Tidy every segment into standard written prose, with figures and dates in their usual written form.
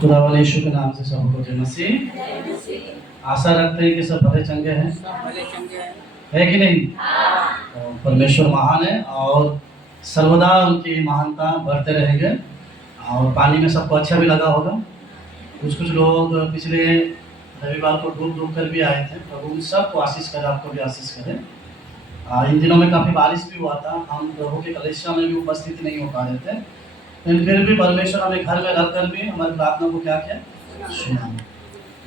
खुदा वाले यीशु के नाम से सबको जय मसीह। आशा रखते हैं कि सब भले चंगे हैं, है कि नहीं? तो परमेश्वर महान है और सर्वदा उनकी महानता बढ़ते रहेंगे। और पानी में सबको अच्छा भी लगा होगा। कुछ लोग पिछले रविवार को डूब कर भी आए थे। प्रभु उन सबको आशीष करे, आपको भी आशीष करे। इन दिनों में काफ़ी बारिश भी हुआ था। हम प्रभु के कलीसिया में भी उपस्थित नहीं हो पा रहे थे, लेकिन फिर भी परमेश्वर हमें घर में रख कर भी हमारी प्रार्थना को क्या किया, सुना।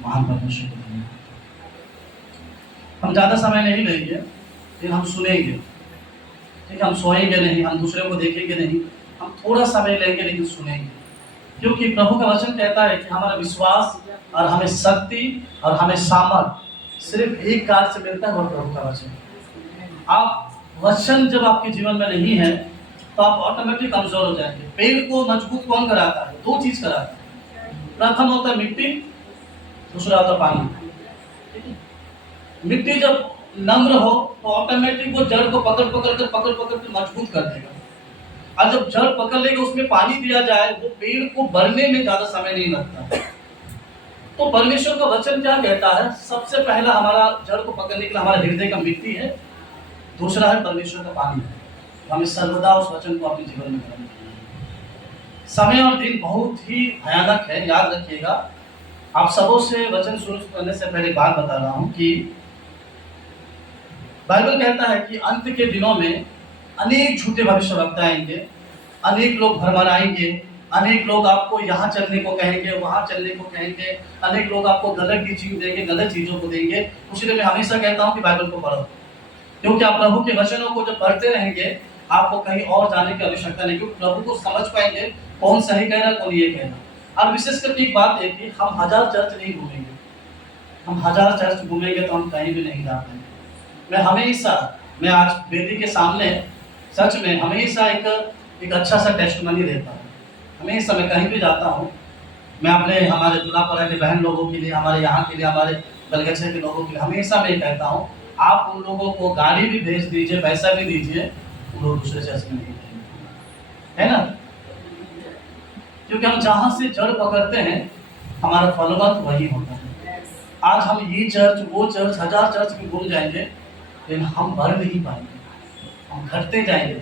महान परमेश्वर को धन्यवाद। हम ज़्यादा समय नहीं लेंगे, लेकिन हम सुनेंगे। ठीक है, हम सोएंगे नहीं, हम दूसरे को देखेंगे नहीं, हम थोड़ा समय लेंगे लेकिन सुनेंगे। क्योंकि प्रभु का वचन कहता है कि हमारा विश्वास और हमें शक्ति और हमें सामर्थ सिर्फ एक कार्य से मिलता है, और प्रभु का वचन। आप वचन जब आपके जीवन में नहीं है तो आप ऑटोमेटिक कमजोर हो जाएंगे। पेड़ को मजबूत कौन कराता है? दो चीज कराता है। प्रथम होता है मिट्टी, दूसरा होता है पानी। मिट्टी जब नम्र हो तो ऑटोमेटिक वो जड़ को पकड़ कर मजबूत कर देगा। और जब जड़ पकड़ लेगा, उसमें पानी दिया जाए, वो पेड़ को बढ़ने में ज्यादा समय नहीं लगता। तो परमेश्वर का वचन क्या कहता है? सबसे पहला हमारा जड़ को पकड़ने के लिए हमारे हृदय का मिट्टी है, दूसरा है परमेश्वर का पानी है। हमें सर्वदा उस वचन को अपने जीवन में करना चाहिए। समय और दिन बहुत ही भयानक है, याद रखिएगा। आप सबों से वचन शुरू करने से पहले बात बता रहा हूं कि बाइबल कहता है कि अंत के दिनों में अनेक झूठे भविष्यवक्ता आएंगे, अनेक लोग भरमराएंगे, अनेक लोग आपको यहाँ चलने को कहेंगे, वहाँ चलने को कहेंगे, अनेक लोग आपको गलत टीचिंग देंगे, गलत चीजों को देंगे। इसलिए मैं हमेशा कहता हूँ कि बाइबल को पढ़ो, क्योंकि आप प्रभु के वचनों को जब पढ़ते रहेंगे आपको कहीं और जाने की आवश्यकता नहीं, क्योंकि प्रभु को समझ पाएंगे कौन सही कह रहा है, कौन ये कह रहा है। और विशेष करके एक बात है कि हम 1000 चर्च नहीं घूमेंगे। हम 1000 चर्च घूमेंगे तो हम कहीं भी नहीं जा पाएंगे। मैं आज वेदी के सामने सच में हमेशा एक अच्छा सा टेस्टमनी देता हूँ। हमेशा मैं कहीं भी जाता हूँ, मैं अपने हमारे दुलापरा के बहन लोगों के लिए, हमारे यहाँ के लिए, हमारे बलगछे के लोगों के लिए हमेशा मैं कहता हूँ, आप उन लोगों को गाड़ी भी भेज दीजिए, पैसा भी दीजिए, उन लोग दूसरे चर्च में नहीं जाएंगे, है ना? क्योंकि हम जहाँ से जड़ पकड़ते हैं हमारा फलवंत वही होता है। आज हम ये चर्च वो चर्च 1000 चर्च में घूम जाएंगे, लेकिन हम बढ़ नहीं पाएंगे, हम घटते जाएंगे।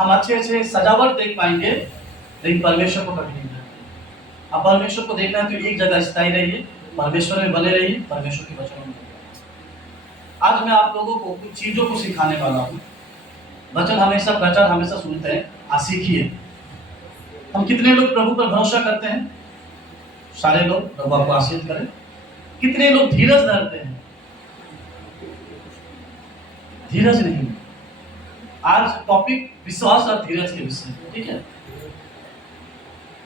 हम अच्छे सजावट देख पाएंगे, लेकिन परमेश्वर को कभी नहीं देखेंगे। अब परमेश्वर को देखना है तो एक जगह स्थायी रहिए, परमेश्वर में बने रहिए, परमेश्वर के वचनों में। आज मैं आप लोगों को कुछ चीजों को सिखाने वाला हूँ। वचन हमेशा प्रचार हमेशा सुनते हैं, आज सीखिए। हम कितने लोग प्रभु पर भरोसा करते हैं? सारे लोग, प्रभु आपको आशीष करें। कितने लोग धीरज धरते हैं? धीरज नहीं। आज टॉपिक विश्वास और धीरज के विषय, ठीक है?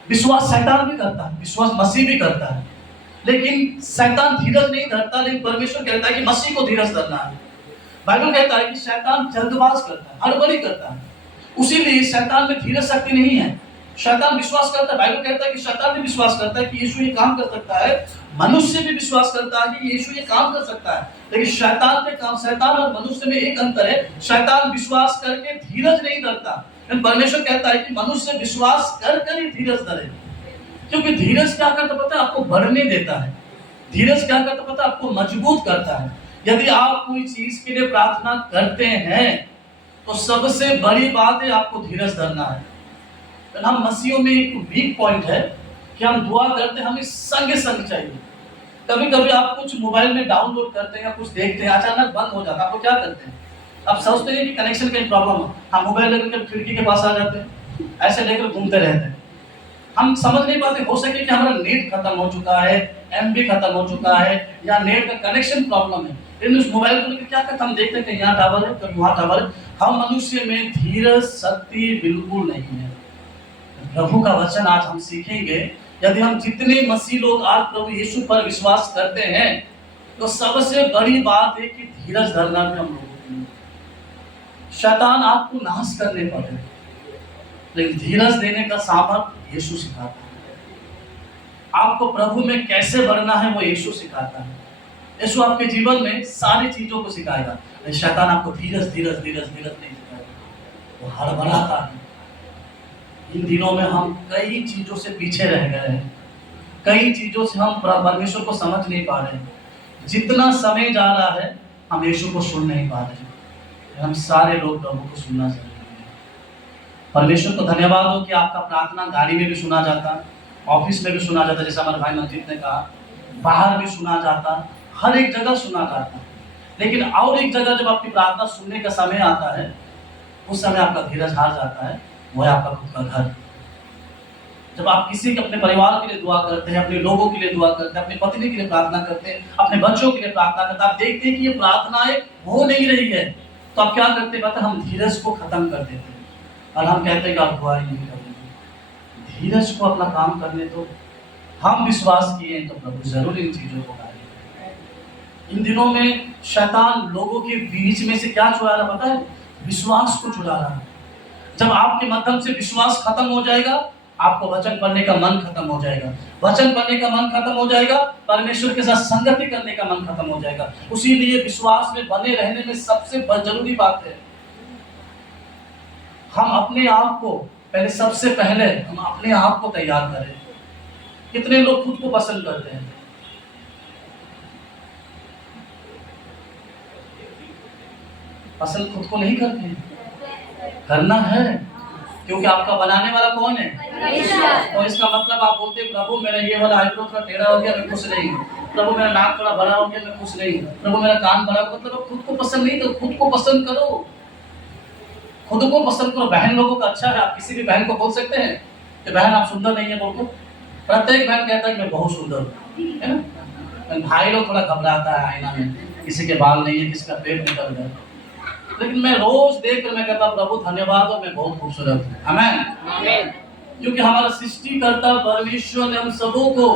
विश्वास शैतान भी करता है, विश्वास मसीह भी करता है, लेकिन शैतान धीरज नहीं धरता। लेकिन परमेश्वर कहता है कि मसीह को धीरज धरना है। बाइबल कहता है कि शैतान जल्दबाज करता है, हड़बड़ी करता है, उसीलिए शैतान में धीरज शक्ति नहीं है। शैतान विश्वास करता है, बाइबल कहता है कि शैतान भी विश्वास करता है कि यीशु ये काम कर सकता है, मनुष्य भी विश्वास करता है कि यीशु ये काम कर सकता है, लेकिन शैतान और मनुष्य में एक अंतर है। शैतान विश्वास करके धीरज नहीं धरता, लेकिन परमेश्वर कहता है कि मनुष्य विश्वास कर ही धीरज धरे। क्योंकि धीरज क्या करता पता है? आपको बढ़ने देता है। धीरज क्या करता पता है? आपको मजबूत करता है। यदि आप कोई चीज के लिए प्रार्थना करते हैं तो सबसे बड़ी बात है आपको धीरज धरना है। हम मसीहों में एक वीक पॉइंट है कि हम दुआ करते हैं, हमें संग चाहिए। कभी कभी आप कुछ मोबाइल में डाउनलोड करते हैं या कुछ देखते हैं, अचानक बंद हो जाता है, आपको क्या करते हैं? आप सोचते हैं कि कनेक्शन का प्रॉब्लम है, हम मोबाइल लेकर खिड़की के पास आ जाते हैं, ऐसे लेकर घूमते रहते हैं। हम समझ नहीं पाते, हो सके कि हमारा नेट खत्म हो चुका है, एमबी खत्म हो चुका है, या नेट का कनेक्शन प्रॉब्लम है। लेकिन उस मोबाइल को लेकर क्या करते, हम देखते हैं कि यहाँ टावर है, कभी वहाँ टावर है। हम मनुष्य में धीरज शक्ति बिल्कुल नहीं है। प्रभु का वचन आज हम सीखेंगे। यदि हम जितने मसीह लोग आज प्रभु यीशु पर विश्वास करते हैं, तो सबसे बड़ी बात है कि धीरज धरना भी हम लोगों को। शैतान आपको नाश करने पर है, लेकिन धीरज देने का सामर्थ यीशु सिखाता है। आपको प्रभु में कैसे बढ़ना है वो यीशु सिखाता है। यीशु आपके जीवन में सारी चीजों को सिखाएगा, लेकिन शैतान आपको धीरज नहीं सिखाएगा, वो हड़बड़ाता है। इन दिनों में हम कई चीजों से पीछे रह गए हैं। कई चीजों से हम परमेश्वर को समझ नहीं पा रहे हैं। जितना समय जा रहा है हम यीशु को सुन नहीं पा रहे हैं। हम सारे लोग प्रभु को सुनना जरूरी है। परमेश्वर को धन्यवाद हो कि आपका प्रार्थना गाड़ी में भी सुना जाता, ऑफिस में भी सुना जाता, जैसा हमारे भाई मंजीत ने कहा, बाहर भी सुना जाता, हर एक जगह सुना जाता। लेकिन और एक जगह जब आपकी प्रार्थना सुनने का समय आता है, उस समय आपका धीरज हार जाता है, वो है आपका खुद का घर। जब आप किसी के अपने परिवार के लिए दुआ करते हैं, अपने लोगों के लिए दुआ करते हैं, अपनी पत्नी के लिए प्रार्थना करते हैं, अपने बच्चों के लिए प्रार्थना करते हैं, आप देखते हैं कि ये प्रार्थनाएं हो नहीं रही है, तो आप क्या करते हैं? हम धीरज को खत्म कर देते हैं और हम कहते हैं कि आप दुआ ही नहीं करेंगे। धीरज को अपना काम करने दो। हम विश्वास किए तो प्रभु जरूर इन चीजों को करेंगे। इन दिनों में शैतान लोगों के बीच में से क्या चुरा रहा पता है? विश्वास को चुरा रहा है। जब आपके माध्यम से विश्वास खत्म हो जाएगा, आपको वचन पढ़ने का मन खत्म हो जाएगा। वचन पढ़ने का मन खत्म हो जाएगा, परमेश्वर के साथ संगति करने का मन खत्म हो जाएगा। उसी लिए विश्वास में बने रहने में सबसे जरूरी बात है, हम अपने आप को पहले, सबसे पहले हम अपने आप को तैयार करें। कितने लोग खुद को पसंद करते हैं? पसंद खुद को नहीं करते हैं, करना है, क्योंकि आपका बनाने वाला कौन है? और इसका मतलब आप बोलते हैं प्रभु मेरा ये वाला आईब्रो थोड़ा टेढ़ा हो गया, मैं खुश नहीं हूँ। प्रभु मेरा नाक थोड़ा बड़ा हो गया, मैं खुश नहीं हूँ। प्रभु मेरा कान बड़ा, मतलब खुद को पसंद नहीं, तो खुद को पसंद करो। खुद को पसंद करो। बहन लोगों का अच्छा है, आप किसी भी बहन को बोल सकते हैं कि बहन आप सुंदर नहीं है, बोल को प्रत्येक बहन कहता है कि मैं बहुत सुंदर हूँ, है ना। भाई लोग थोड़ा घबराता है आईना में, किसी के बाल नहीं है, किसी का पेट निकल गया, लेकिन मैं रोज देख कर मैं कहता प्रभु धन्यवाद हो, मैं बहुत खूबसूरत हूँ। आमीन। क्योंकि हमारा सृष्टिकर्ता परमेश्वर ने हम सबों को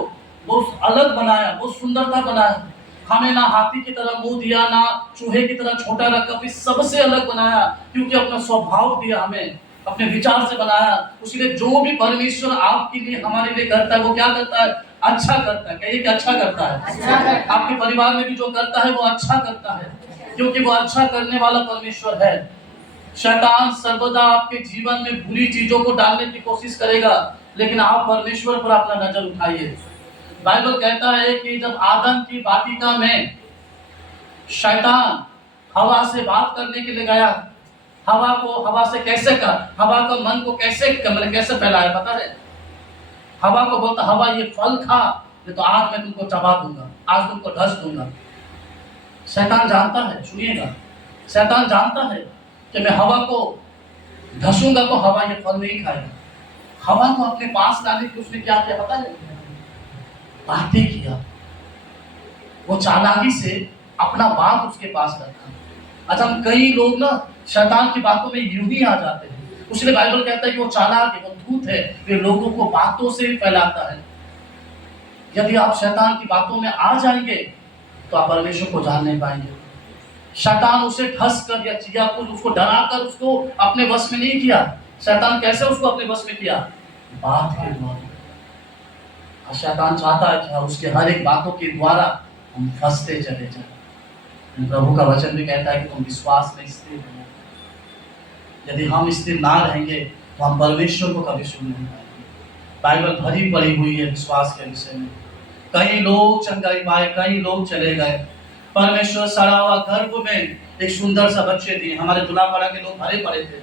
बहुत अलग बनाया, बहुत सुंदरता बनाया। हमें ना हाथी की तरह मुंह दिया, ना चूहे की तरह छोटा रखा, फिर सबसे अलग बनाया, क्योंकि अपना स्वभाव दिया, हमें अपने विचार से बनाया। उसलिए जो भी परमेश्वर आपके लिए, हमारे लिए करता है, वो क्या करता है? अच्छा करता है। कहिए कि अच्छा करता है। आपके परिवार में भी जो करता है वो अच्छा करता है, क्योंकि वो अच्छा करने वाला परमेश्वर है। शैतान सर्वदा आपके जीवन में बुरी चीजों को डालने की कोशिश करेगा, लेकिन आप परमेश्वर पर अपना नजर उठाइए। बाइबल कहता है कि जब आदम की वाटिका में शैतान हवा से बात करने के लिए गया, हवा से कैसे कर, हवा का मन को कैसे फैलाया पता है? हवा को बोलता, हवा ये फल खा, ये तो आज मैं तुमको चबा दूंगा, आज तुमको ढस दूंगा। शैतान जानता है, सुनिएगा, शैतान जानता है कि मैं हवा को ढसूंगा तो हवा ये फल नहीं खाएगा। हवा को अपने पास लाने की उसने क्या किया पता है? बातें किया। वो चालाकी से अपना बात उसके पास रखा। अच्छा, हम कई लोग ना शैतान की बातों में यूं ही आ जाते हैं। उसलिए बाइबल कहता है कि वो चालाक है, वो धूर्त है, वे लोगों को बातों से फैलाता है। यदि आप शैतान की बातों में आ जाएंगे तो आप परमेश्वर को जान नहीं पाएंगे। शैतान उसे ढस कर या कुछ उसको डरा कर उसको अपने वश में नहीं किया। शैतान कैसे उसको अपने वश में किया? बात के द्वारा। शैतान चाहता है कि उसके हर एक बातों के द्वारा हम फंसते चले जाए। प्रभु का वचन भी कहता है कि तुम विश्वास में स्थिर रहो। यदि हम स्थिर ना रहेंगे तो हम परमेश्वर को कभी सुन नहीं पाएंगे। बाइबल भरी पड़ी हुई है विश्वास के विषय में। कई लोग चंगाई पाए, कई लोग चले गए। परमेश्वर सड़ा हुआ गर्भ में एक सुंदर सा बच्चे दिए। हमारे दुलापाड़ा के लोग भरे पड़े थे।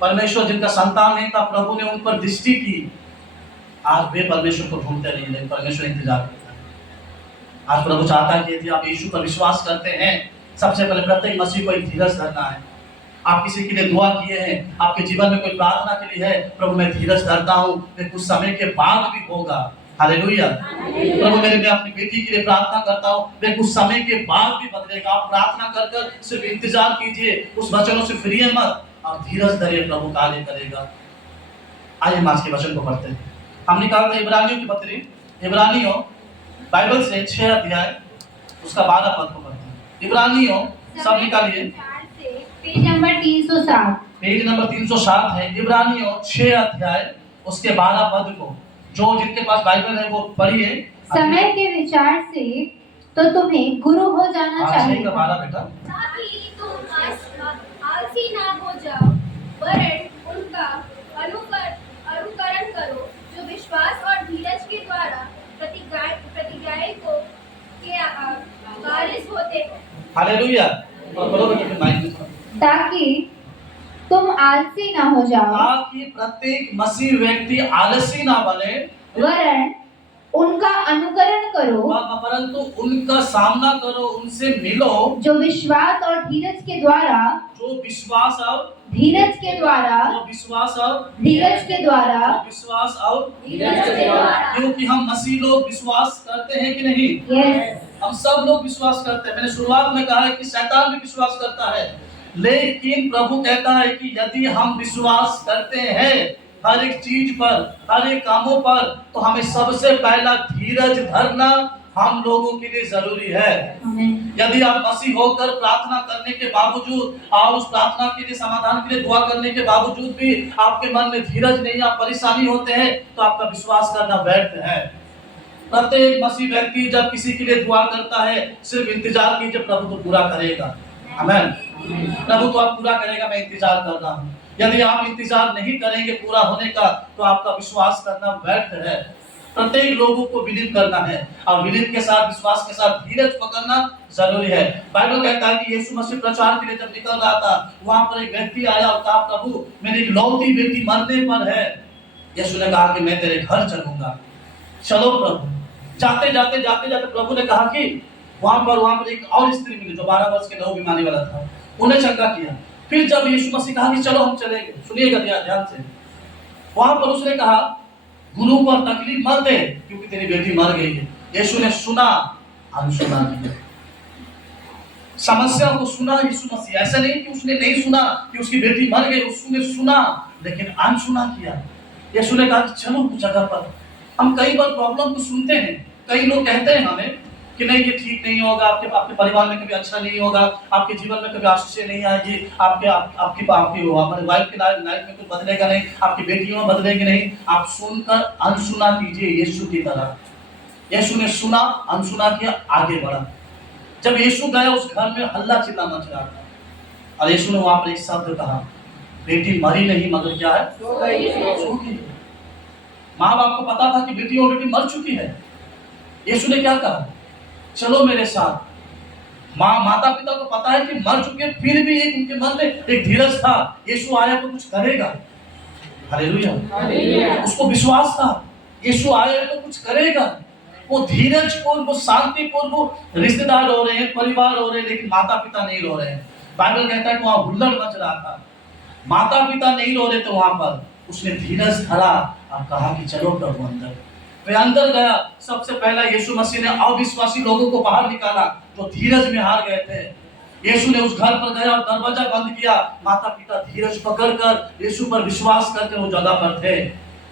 परमेश्वर जिनका संतान नहीं था, प्रभु ने उन पर दृष्टि की। आज वे परमेश्वर को ढूंढते नहीं, लेकिन परमेश्वर इंतजार करता है। आज प्रभु चाहता है कि यदि आप यीशु पर विश्वास करते हैं, सबसे पहले प्रत्येक मसीह को एक धीरज धरना है। आप किसी के लिए दुआ किए हैं, आपके जीवन में कोई प्रार्थना के लिए है, प्रभु मैं धीरज धरता हूँ, मैं कुछ समय के बाद भी होगा। हालेलुया। प्रभु मैं अपनी बेटी के लिए प्रार्थना करता हूँ, वे कुछ समय के बाद भी बदलेगा। आप प्रार्थना कर कर सिर्फ इंतजार कीजिए, उस वचनों से फिरिए मत, आप धीरज धरिए, प्रभु कार्य करेगा। आइए हम आज के वचन को पढ़ते हैं। हम निकालते इब्रानियों की पत्री, इब्रानियों बाइबल से 6 अध्याय उसका 12 पद को पढ़ते हैं। इब्रानियों सब निकालिए, पेज नंबर 307। पेज नंबर 307 है। इब्रानियों 6 अध्याय उसके 12 पद को, जो जिनके पास बाइबल है वो पढ़िए। समय के विचार से तो तुम्हें गुरु हो जाना चाहिए, बेटा, ताकि तुम आलसी ना हो जाओ, वरन उनका अनुकरण करो, जो विश्वास और धीरज के द्वारा हालेलुया। और बोलो बेटा फिर माइक में थोड़ा। ताकि तुम आलसी ना हो जाओ, ताकि प्रत्येक मसीह व्यक्ति आलसी ना बने, वरन उनका अनुकरण करो, परंतु उनका सामना करो, उनसे मिलो, जो विश्वास और धीरज के द्वारा, जो विश्वास और धीरज के द्वारा, जो विश्वास और धीरज के द्वारा, जो विश्वास और धीरज के द्वारा। क्योंकि हम मसीह लोग विश्वास करते हैं कि नहीं? यस, हम सब लोग विश्वास करते हैं। मैंने शुरुआत में कहा है कि शैतान भी विश्वास करता है, लेकिन प्रभु कहता है कि यदि हम विश्वास करते हैं हर एक चीज पर, हर एक कामों पर, तो हमें सबसे पहला धीरज धरना हम लोगों के लिए जरूरी है। आमीन। यदि आप मसीह होकर प्रार्थना करने के बावजूद और उस प्रार्थना के लिए, समाधान के लिए दुआ करने के बावजूद भी आपके मन में धीरज नहीं, आप परेशानी होते हैं, तो आपका विश्वास करना व्यर्थ है। प्रत्येक मसीह व्यक्ति जब किसी के लिए दुआ करता है, सिर्फ इंतजार कीजिए, प्रभु तो पूरा करेगा। आमीन। प्रभु तो आप पूरा करेगा, मैं इंतजार कर रहा हूँ। यदि आप इंतजार नहीं करेंगे पूरा होने का, तो आपका विश्वास करना व्यर्थ है। प्रत्येक लोगों को विलीन करना है, और विलीन के साथ, विश्वास के साथ धीरज पकड़ना जरूरी है। बाइबल कहता है कि यीशु मसीह प्रचार के लिए जब निकल रहा था, वहां पर एक व्यक्ति आया और कहा, प्रभु मेरी इकलौती बेटी मरने पर है। यीशु ने कहा कि मैं तेरे घर चलूंगा। चलो प्रभु। जाते जाते प्रभु ने कहा कि वहां पर एक और स्त्री मिली जो 12 वर्ष के लहू बीमारी वाला था, उन्हें चंगा किया। फिर जब यीशु मसीह कहा कि चलो हम चलेंगे, सुनिएगा ध्यान से, वहां पर उसने कहा गुरु पर तकलीफ मत दे, क्योंकि तेरी बेटी मर गई है। यीशु ने सुना, अनसुना किया। समस्या को सुना यीशु मसीह, ऐसा नहीं कि उसने नहीं सुना कि उसकी बेटी मर गई, उसने सुना लेकिन अनसुना किया। यीशु ने कहा कि चलो उस जगह पर। हम कई बार प्रॉब्लम को सुनते हैं, कई लोग कहते हैं हमें कि नहीं ये ठीक नहीं होगा, आपके परिवार में कभी अच्छा नहीं होगा, आपके जीवन में कभी आशीष नहीं आएगी, आपकी वाइफ की लाइफ में कुछ बदलेगा नहीं, आपकी बेटियों में बदलेगी नहीं। आप सुनकर अनसुना कीजिए यीशु की तरह। यीशु ने सुना, अनसुना किया, आगे बढ़ा। जब यीशु गया उस घर में हल्ला चिल्ला मच रहा था, और यीशु ने वहां पर एक शब्द कहा, बेटी मरी नहीं मगर क्या है, सो गई। माँ बाप को पता था कि बेटी ऑलरेडी मर चुकी है। यीशु ने क्या कहा, चलो मेरे साथ। माता पिता को पता है कि मर चुके, फिर भी एक उनके मन में एक धीरज था, यीशु आया तो कुछ करेगा। हालेलुया। उसको विश्वास था यीशु आया तो कुछ करेगा। वो धीरज पूर्ण, वो शांतिपूर्ण, वो रिश्तेदार रो रहे हैं, परिवार रो रहे हैं, लेकिन माता पिता नहीं रो रहे हैं। बाइबल कहता है कि वहां हुल्लड़ मच रहा था, माता पिता नहीं रो रहे थे। वहां पर उसने धीरज धरा और कहा कि चलो प्रभु अंदर। वे अंदर गया। सबसे पहला यीशु मसीह ने अविश्वासी लोगों को बाहर निकाला जो धीरज में हार गए थे। यीशु ने उस घर पर गया और दरवाजा बंद किया। माता पिता धीरज पकड़कर यीशु पर विश्वास करके वो जगह पर थे।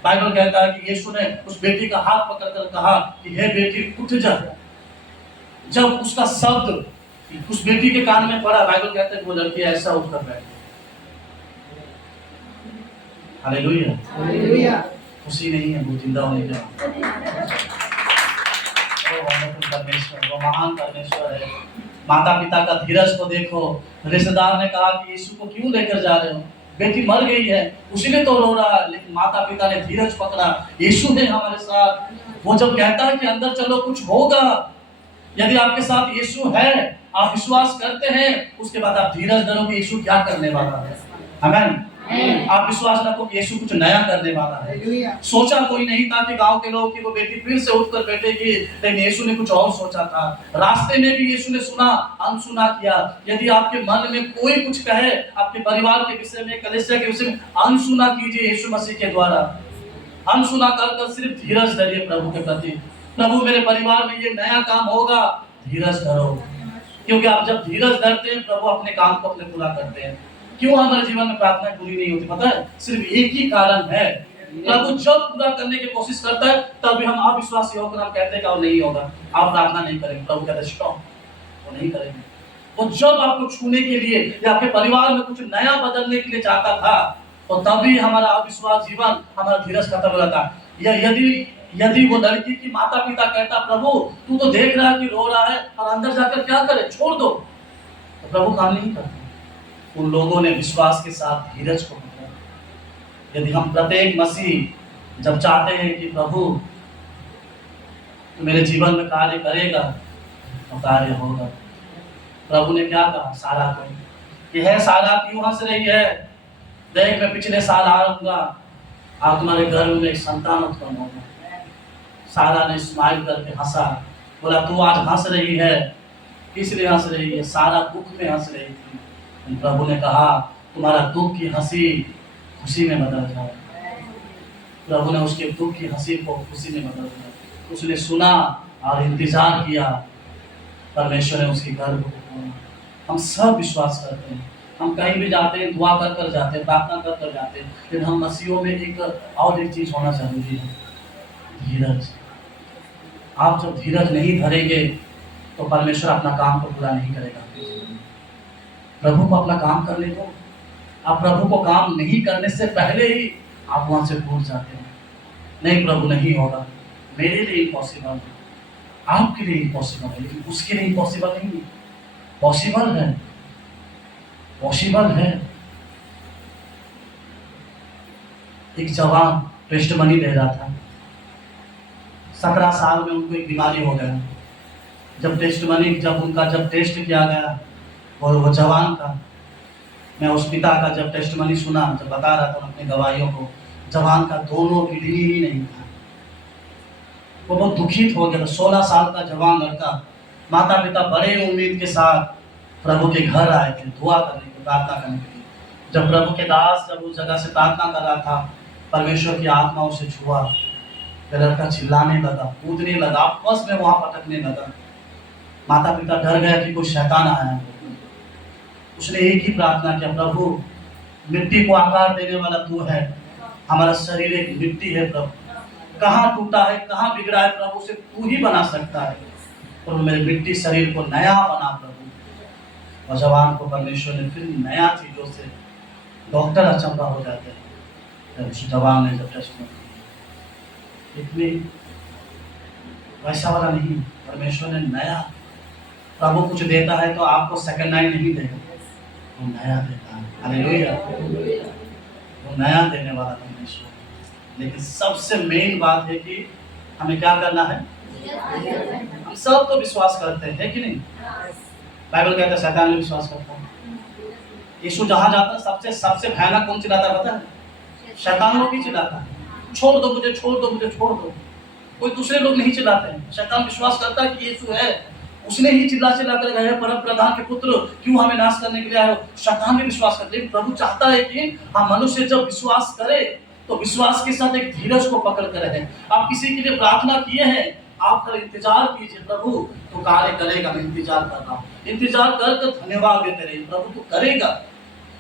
बाइबल कहता है कि यीशु ने उस बेटी का हाथ पकड़कर कहा कि हे बेटी उठ जा। जब उसका शब्द उस बेटी के कान में पड़ा, बाइबल कहता है कि वो लड़की ऐसा उठकर बैठी। हालेलुया। खुशी नहीं है, वो जिंदा होने का। परमेश्वर, वो महान परमेश्वर है। माता पिता का धीरज को देखो। रिश्तेदार ने कहा कि यीशु को क्यों लेकर जा रहे हो, बेटी मर गई है, उसी ने तो रो रहा है, लेकिन माता पिता ने धीरज पकड़ा। यीशु है हमारे साथ। वो जब कहता है कि अंदर चलो कुछ होगा, यदि आपके साथ यीशु है, आप विश्वास करते हैं, उसके बाद आप धीरज धरो कि यीशु क्या करने वाला है। आमीन। आप विश्वास रखो कि यीशु कुछ नया करने वाला है। सोचा कोई नहीं था कि गांव के लोग कि वो बेटी फिर से उठकर बैठेगी, लेकिन यीशु ने कुछ और सोचा था। रास्ते में भी यीशु ने सुना, अनसुना किया। यदि आपके मन में कोई कुछ कहे आपके परिवार के विषय में, कलीसिया के विषय में, अनसुना कीजिए यीशु मसीह के द्वारा। अनसुना कर सिर्फ धीरज धरिए प्रभु के प्रति। प्रभु मेरे परिवार में ये नया काम होगा, धीरज धरो। क्योंकि आप जब धीरज धरते हैं, प्रभु अपने काम को अपने पूरा करते हैं। क्यों हमारे जीवन में प्रार्थना पूरी नहीं होती पता है? सिर्फ एक ही कारण है। प्रभु जब पूरा करने की कोशिश करता है, तब भी हम अविश्वासी होकर हम कहते हैं कि और नहीं होगा, आप प्रार्थना नहीं करेंगे। प्रभु कहते हैं स्टॉप, वो नहीं करेंगे। वो जब आपको छूने के लिए या आपके परिवार में कुछ नया बदलने के लिए चाहता था, तो तभी हमारा अविश्वास जीवन, हमारा धीरज खत्म हो जाता। या यदि वो लड़की की माता पिता कहता, प्रभु तू तो देख रहा है कि रो रहा है, और अंदर जाकर क्या करे, छोड़ दो, तो प्रभु काम नहीं करते। उन लोगों ने विश्वास के साथ धीरज को पकड़ा। यदि हम प्रत्येक मसीह जब चाहते हैं कि प्रभु तो मेरे जीवन में कार्य करेगा, तो कार्य होगा। प्रभु ने क्या कहा सारा को कि है सारा क्यों हंस रही है, देख मैं पिछले साल आऊंगा आप तुम्हारे घर में एक संतान उत्पन्न होगा। सारा ने स्माइल करके हंसा, बोला तू आज हंस रही है, किस लिए हंस रही है? सारा दुख में हंस रही थी। प्रभु ने कहा तुम्हारा दुख की हंसी खुशी में बदल जाए। प्रभु ने उसके दुख की हंसी को खुशी में बदल दिया। उसने सुना और इंतजार किया, परमेश्वर ने उसकी गर्भ को खोला। हम सब विश्वास करते हैं, हम कहीं भी जाते हैं दुआ कर कर जाते हैं, प्रार्थना कर कर जाते हैं, लेकिन हम मसीहों में एक चीज होना जरूरी है, धीरज। आप जब धीरज नहीं धरेंगे तो परमेश्वर अपना काम को पूरा नहीं करेगा। प्रभु को अपना काम करने दो। आप प्रभु को काम नहीं करने से पहले ही आप वहां से टूट जाते हैं। नहीं प्रभु नहीं होगा, मेरे लिए इम्पॉसिबल है, आपके लिए इम्पॉसिबल है, लेकिन उसके लिए इम्पॉसिबल नहीं है। पॉसिबल है, पॉसिबल है। एक जवान टेस्ट मनी दे रहा था, 17 साल में उनको एक बीमारी हो गया। जब टेस्ट किया गया और वो जवान का, मैं उस पिता का जब टेस्ट मनी सुना, जब बता रहा था अपने गवाहियों को, जवान का दोनों किडनी ही नहीं था। वो बहुत दुखित हो गया था। 16 साल का जवान लड़का, माता पिता बड़े उम्मीद के साथ प्रभु के घर आए थे दुआ करने के, प्रार्थना करने के लिए। जब प्रभु के दास जब उस जगह से प्रार्थना कर रहा था, परमेश्वर की आत्मा उसे छुआ। लड़का चिल्लाने लगा, कूदने लगा, आपस में वहां पटकने लगा। माता पिता डर गया कि कोई शैतान आया है। उसने एक ही प्रार्थना किया, प्रभु मिट्टी को आकार देने वाला तू है, हमारा शरीर एक मिट्टी है प्रभु, कहाँ टूटा है कहाँ बिगड़ा है प्रभु, उसे तू ही बना सकता है। प्रभु मेरे मिट्टी शरीर को नया बना प्रभु। और जवान को परमेश्वर ने फिर नया चीजों से, डॉक्टर अचंभा हो जाते हैं। उस जवान ने जब टेस्ट किया, इतनी वैसा वाला नहीं, परमेश्वर ने नया। प्रभु कुछ देता है तो आपको सेकंड नाइन नहीं देगा, वो नया देता है। हालेलुया, वो नया देने वाला परमेश्वर। लेकिन सबसे मेन बात है कि हमें क्या करना है। हम सब तो विश्वास करते हैं कि नहीं? बाइबल कहता है शैतान भी विश्वास करता है। यीशु जहां जाता है सबसे भयानक कौन चिल्लाता है पता है? शैतान लोग ही चिल्लाता है, छोड़ दो मुझे, छोड़ दो मुझे, छोड़ दो। कोई दूसरे लोग नहीं चिल्लाते हैं। शैतान विश्वास करता है कि यीशु है, उसने ही चिल्ला चिल्ला कर गए परम प्रधान के पुत्र क्यों हमें नाश करने के लिए आए हो। शैतान भी विश्वास करते हैं। प्रभु चाहता है कि हम मनुष्य जब विश्वास करे तो विश्वास के साथ एक धीरज को पकड़ कर रहे। आप किसी के लिए प्रार्थना किए हैं, आप कर इंतजार कीजिए, प्रभु तो कार्य करेगा, मैं इंतजार कर रहा हूँ। इंतजार कर धन्यवाद देते रहिए, प्रभु तो करेगा।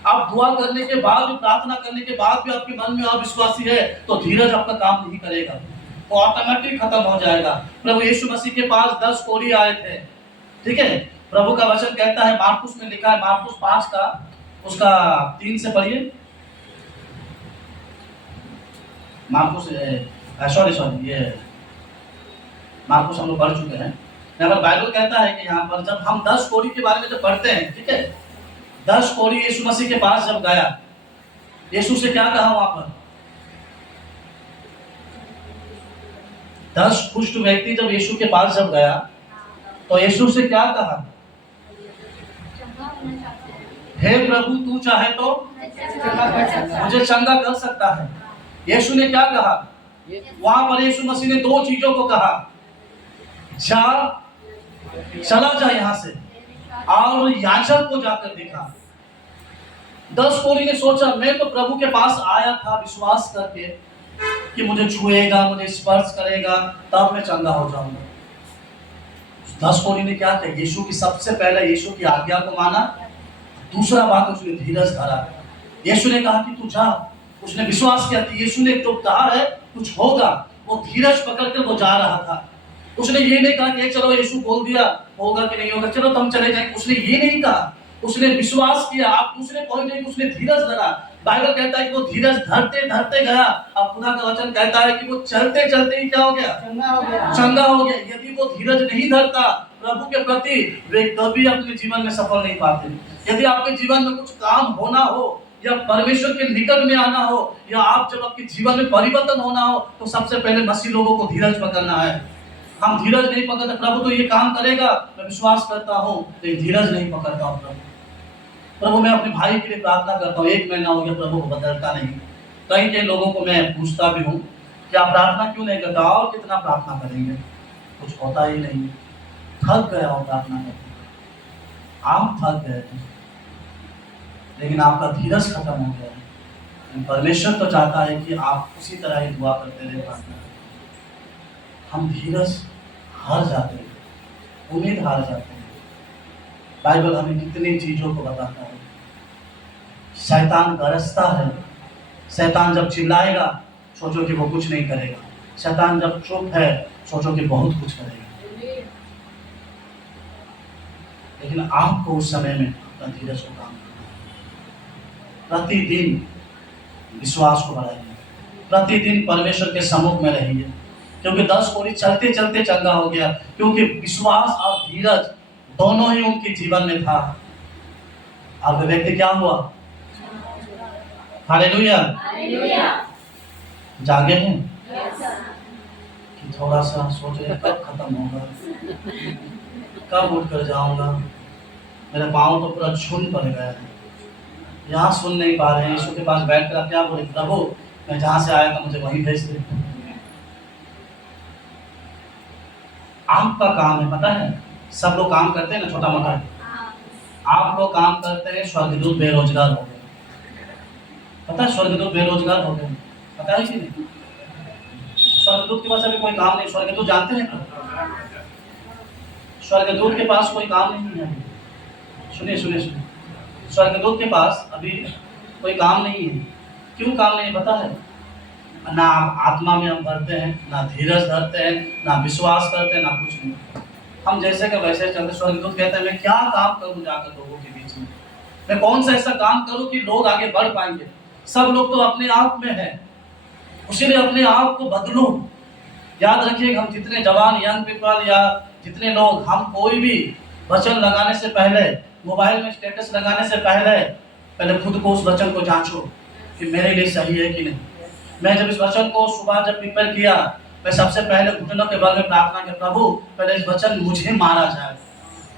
आप दुआ करने के बाद भी, प्रार्थना करने के बाद भी आपके मन में अविश्वासी है तो धीरज आपका काम नहीं करेगा, वो ऑटोमेटिक खत्म हो जाएगा। प्रभु यीशु मसीह के पास 10 कोढ़ी आए थे, ठीक है। प्रभु का वचन कहता है, मार्कुस में लिखा है, मार्कुस 5 का उसका 3 से पढ़िए। मार्कुस सॉरी ये मार्कुस हम लोग पढ़ चुके हैं। यहाँ पर बाइबल कहता है कि यहाँ पर जब हम 10 कोढ़ी के बारे में जब पढ़ते हैं, ठीक है, 10 कोढ़ी यीशु मसीह के पास जब गया, यीशु से क्या कहा वहां पर? 10 कुष्ठ व्यक्ति जब यीशु के पास जब गया तो यीशु से क्या कहा? हे प्रभु तू चाहे तो मुझे चंगा कर सकता है। यीशु ने क्या कहा वहां पर? यीशु मसीह ने 2 चीजों को कहा, चला जा यहाँ से, और याजक को जाकर देखा। 10 कोढ़ी ने सोचा, मैं तो प्रभु के पास आया था विश्वास करके कि मुझे छुएगा, मुझे स्पर्श करेगा, तब मैं चंगा हो जाऊंगा। 10 कोढ़ी ने क्या किया? यीशु की सबसे पहले यीशु की आज्ञा को माना। दूसरा बात, उसने धीरज धरा। यीशु ने कहा कि तू जा, उसने विश्वास किया कि यीशु ने तो कहा है कुछ होगा, वो धीरज पकड़कर वो जा रहा था। उसने ये नहीं कहा कि चलो यीशु बोल दिया होगा कि नहीं होगा, चलो तुम चले जाएंगे, उसने ये नहीं कहा। उसने विश्वास किया। आप दूसरे पॉइंट है कि उसने धीरज धरा। बाइबल कहता है कि वो धीरज धरते धरते गया, और खुदा का वचन कहता है कि वो चलते चलते ही क्या हो गया? चंगा हो गया। यदि वो धीरज नहीं धरता प्रभु के प्रति, वे कभी अपने जीवन में सफल नहीं पाते। यदि आपके जीवन में कुछ काम होना हो, या परमेश्वर के निकट में आना हो, या आप जब आपके जीवन में परिवर्तन होना हो, तो सबसे पहले मसीह लोगों को धीरज पकड़ना है। हम धीरज नहीं पकड़ते, प्रभु तो ये काम करेगा, मैं विश्वास करता हूँ, लेकिन धीरज नहीं पकड़ता हूँ। प्रभु मैं अपने भाई के लिए प्रार्थना करता हूँ, 1 महीना हो गया, प्रभु को बदलता नहीं। कई कई लोगों को मैं पूछता भी हूँ कि आप प्रार्थना क्यों नहीं करता, और कितना प्रार्थना करेंगे, कुछ होता ही नहीं। थक गया हूँ प्रार्थना करते, आप थक गए हैं, लेकिन आपका धीरज खत्म हो गया है। परमेश्वर तो चाहता है कि आप उसी तरह ही दुआ करते रहे, प्रार्थना करते। हम धीरज हार जाते हैं, उम्मीद हार जाते हैं। बाइबल हमें कितनी चीजों को बताता है। शैतान गरजता है, शैतान जब चिल्लाएगा सोचो कि वो कुछ नहीं करेगा, शैतान जब चुप है सोचो कि बहुत कुछ करेगा। लेकिन आपको उस समय में अपना धीरज को काम करना है। प्रतिदिन विश्वास को बढ़ाइए, प्रतिदिन परमेश्वर के सम्मुख में रहिए, क्योंकि 10 कोड़ी चलते चलते चंगा हो गया, क्योंकि विश्वास और धीरज दोनों ही उनके जीवन में था। अब वे व्यक्ति क्या हुआ? हालेलुया, जागे हैं कि थोड़ा सा सोच रहे कब खत्म होगा, कब उठ कर जाऊंगा, मेरे पाँव तो पूरा झुन पड़ गया है, यहाँ सुन नहीं पा रहे हैं। यीशु के पास बैठ कर क्या बोले, प्रभु मैं जहाँ से आया था मुझे वहीं भेज दे। आपका काम है, पता है, सब लोग काम करते हैं ना छोटा मोटा, आप लोग काम करते हैं, स्वर्गदूत बेरोजगार हो गए। पता है स्वर्गदूत बेरोजगार हो गए, पता है कि नहीं? स्वर्गदूत के पास अभी कोई काम नहीं। स्वर्गदूत जानते हैं ना, स्वर्गदूत के पास कोई काम नहीं है। सुनिए सुनिए सुनिए, स्वर्गदूत के पास अभी कोई काम नहीं है। क्यों काम नहीं पता है? ना आत्मा में हम भरते हैं, ना धीरज धरते हैं, ना विश्वास करते हैं, ना कुछ नहीं। हम जैसे के वैसे चलते। स्वर्गदूत कहते हैं मैं क्या काम करूं जाकर लोगों के बीच में, मैं कौन सा ऐसा काम करूं कि लोग आगे बढ़ पाएंगे। सब लोग तो अपने आप में है, उसीलिए अपने आप को बदलो। याद रखिए, हम जितने जवान यंग पीपल या जितने लोग, हम कोई भी वचन लगाने से पहले, मोबाइल में स्टेटस लगाने से पहले खुद को उस वचन को जांचो कि मेरे लिए सही है कि नहीं। मैं जब इस वचन को सुबह जब प्रिपेयर किया, मैं सबसे पहले घुटनों के बल में प्रार्थना की, प्रभु पहले इस वचन मुझे मारा जाए,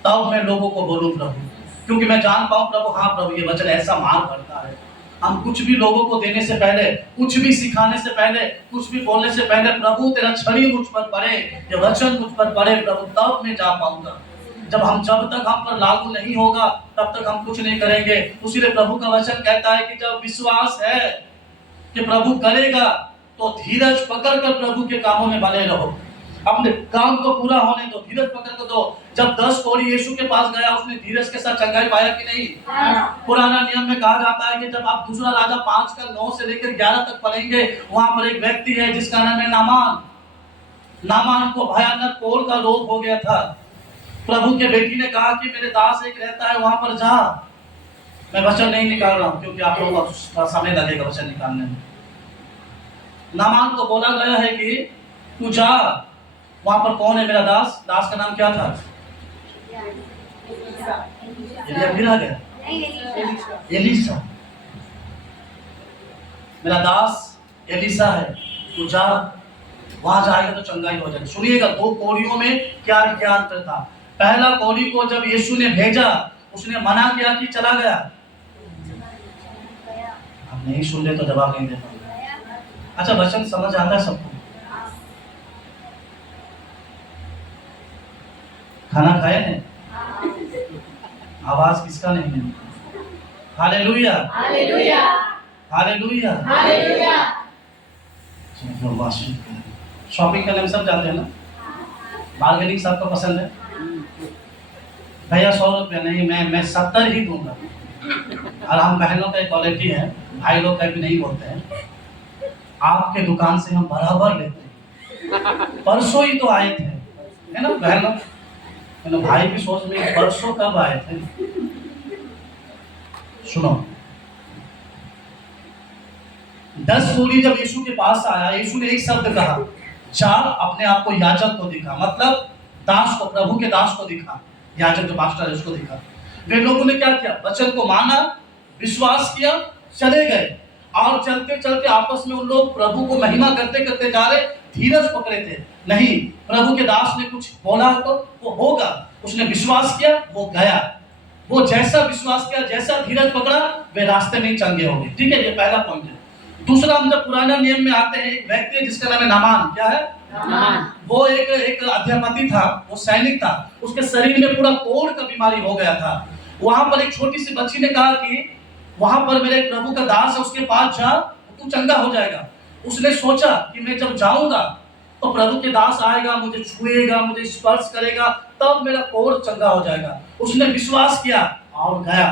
तब मैं लोगों को बोलूं प्रभु, क्योंकि मैं जान पाऊं प्रभु, हाँ प्रभु ये वचन ऐसा मार पड़ता है। हम कुछ भी लोगों को देने से पहले, कुछ भी सिखाने से पहले, कुछ भी बोलने से पहले, प्रभु तेरा छड़ी मुझ पर पड़े, ये वचन मुझ पर पड़े प्रभु, तब मैं जा पाऊंगा। जब तक हम पर लागू नहीं होगा तब तक हम कुछ नहीं करेंगे। उसीलिए प्रभु का वचन कहता है कि जब विश्वास है कि प्रभु करेगा तो धीरज पकड़ कर प्रभु के कामों में बने रहो। अपने काम को पूरा होने दो, धीरज पकड़ कर दो। जब 10 कोढ़ी यीशु के पास गया, उसने धीरज के साथ चंगाई पाया कि नहीं? पुराना नियम में कहा जाता है कि जब आप दूसरा राजा 5 का 9 से लेकर 11 तक पढ़ेंगे, वहां पर एक व्यक्ति है जिसका नाम है नामान। नामान को भयानक कोढ़ का रोग हो गया था। प्रभु के बेटी ने कहा कि मेरे दास एक रहता है, वहां पर जा। मैं वचन नहीं निकाल रहा हूं क्योंकि आप लोगों को समय लगेगा वचन निकालने में। नामान को बोला गया है कि तू जा, वहां पर कौन है मेरा दास? दास का नाम क्या था? एलिया फिर आ गया, एलीसा। मेरा दास एलीसा है, तू जा, वहां जाएगा तो चंगाई हो जाएगी। सुनिएगा, 2 कोढ़ियों में क्या अंतर था। पहला कोढ़ी को जब यीशु ने भेजा, उसने मना किया कि चला गया। आप नहीं सुन ले तो जवाब नहीं दे पाऊंगा। अच्छा, वचन समझ आता है सबको? खाना खाए हैं? आवाज किसका नहीं है? Hallelujah, hallelujah, hallelujah, hallelujah. Shopping करने में सब जाते हैं ना, बार्गेनिंग सबको पसंद है। भैया 100 रुपया नहीं, मैं 70 ही दूंगा। और हम बहनों का क्वालिटी है, भाई लोग का भी नहीं बोलते हैं, आपके दुकान से हम बराबर लेते हैं। परसों ही तो आए थे, है ना बहनों? भाई की सोच में परसों कब आए थे? सुनो, 10 कोढ़ी जब यीशु के पास आया, यीशु ने एक शब्द कहा, जा अपने आप को याजक को दिखा। मतलब दास को, प्रभु के दास को दिखा। याजक जो पास्टर है उसको दिखा। वे लोगों ने क्या किया? वचन को माना, विश्वास किया, चले गए। और चलते चलते आपस में उन लोग प्रभु को महिमा करते करते जा रहे, धीरज पकड़े थे नहीं। प्रभु के दास ने कुछ बोला तो वो होगा, उसने विश्वास किया, वो गया। वो जैसा विश्वास किया, जैसा धीरज पकड़ा, वे रास्ते में ही चंगे हो गए। ठीक है, ये पहला पॉइंट है। दूसरा, हम जब पुराना नियम में आते हैं, एक व्यक्ति है जिसका नाम है नामान। क्या है? नामान। वो एक अध्यापति था, वो सैनिक था, उसके शरीर में पूरा कोढ़ का बीमारी हो गया था। वहां पर एक छोटी सी बच्ची ने कहा कि वहां पर मेरे प्रभु का दास है, उसके पास जा, तू चंगा हो जाएगा। उसने सोचा कि मैं जब जाऊंगा तो प्रभु के दास आएगा, मुझे छुएगा, मुझे स्पर्श करेगा, तब मेरा कोढ़ चंगा हो जाएगा। उसने विश्वास किया और गया,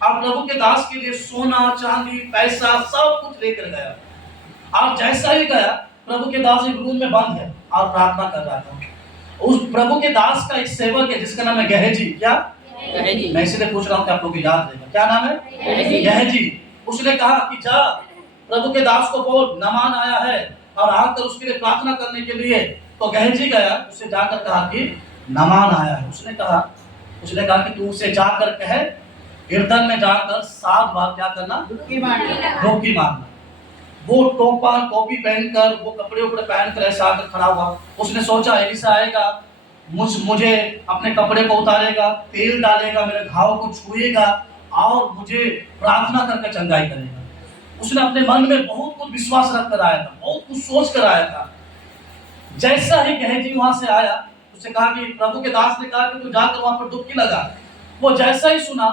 और प्रभु के दास के लिए सोना चांदी पैसा सब कुछ लेकर गया। और जैसा ही गया, प्रभु के दास एक रूम में बंद है और प्रार्थना कर रहा था। उस प्रभु के दास का एक सेवक है जिसका नाम है गहजी। क्या? गहजी। मैं इसलिए पूछ रहा हूँ कि आप लोग को याद रहेगा। क्या नाम है? गहजी। उसने कहा कि जा प्रभु के दास को बोल, नामान आया है और आकर उसके लिए प्रार्थना करने के लिए। तो गहजी गया, उससे जाकर कहा कि नामान आया है। उसने कहा कि तू उसे जाकर कहे, कीर्तन में जाकर 7 बार क्या करना? डुबकी मारना। वो टोपा टोपी पहनकर, वो कपड़े उपड़े पहनकर ऐसा आकर खड़ा हुआ। उसने सोचा एलिसा आएगा, मुझे अपने कपड़े को उतारेगा, तेल डालेगा, मेरे घाव को छुएगा और मुझे प्रार्थना करके चंगाई करेगा। उसने अपने मन में बहुत कुछ विश्वास रख कर आया था, बहुत कुछ सोच कर आया था। जैसा ही गहजी वहां से आया, उसने कहा कि प्रभु के दास ने कहा कि तू जाकर वहां पर डुबकी लगा। वो जैसा ही सुना,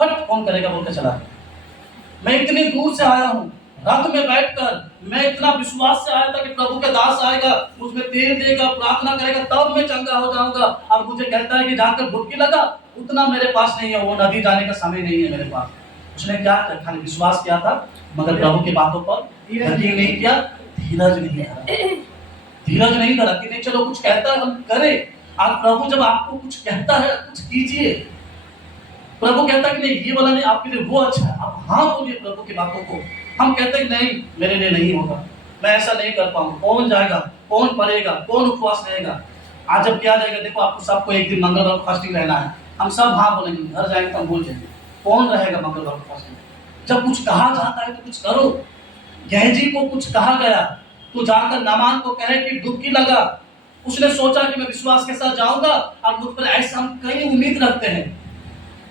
फट कौन करेगा बोलकर चला गया। मैं इतनी दूर से आया हूँ, रथ में बैठकर, मैं इतना विश्वास से आया था कि प्रभु के दास आएगा, मुझमें तेल देगा, प्रार्थना करेगा, तब मैं चंगा हो जाऊंगा। और मुझे कहता है कि जाकर डुबकी लगा, उतना मेरे पास नहीं है, वो नदी जाने का समय नहीं है मेरे पास। उसने क्या खाली विश्वास किया था, मगर प्रभु की बातों पर यकीन नहीं किया, धीरज नहीं धरा कि नहीं चलो कुछ कहता है हम करें। आज प्रभु जब आपको कुछ कहता है कुछ कीजिए। प्रभु कहता है कि नहीं ये वाला नहीं, आपके लिए वो अच्छा है, आप हाँ बोलिए प्रभु की बातों को। हम कहते हैं नहीं मेरे लिए नहीं होगा, मैं ऐसा नहीं कर पाऊंगा, कौन जाएगा, कौन पढ़ेगा, कौन उपवास रहेगा। आज जब किया जाएगा, देखो आपको सबको एक दिन मंगलवार को फास्टिंग रहना है, हम सब हाँ बोलेंगे, घर जाएंगे तो हम भूल जाएंगे, कौन रहेगा मंगलवार को फास्टिंग। जब कुछ कहा जाता है तो कुछ करो। गहजी को कुछ कहा गया, तो जाकर नामान को कहे कि डुबकी लगा। उसने सोचा कि मैं विश्वास के साथ जाऊंगा, और मुझ पर ऐसा हम कई उम्मीद रखते हैं,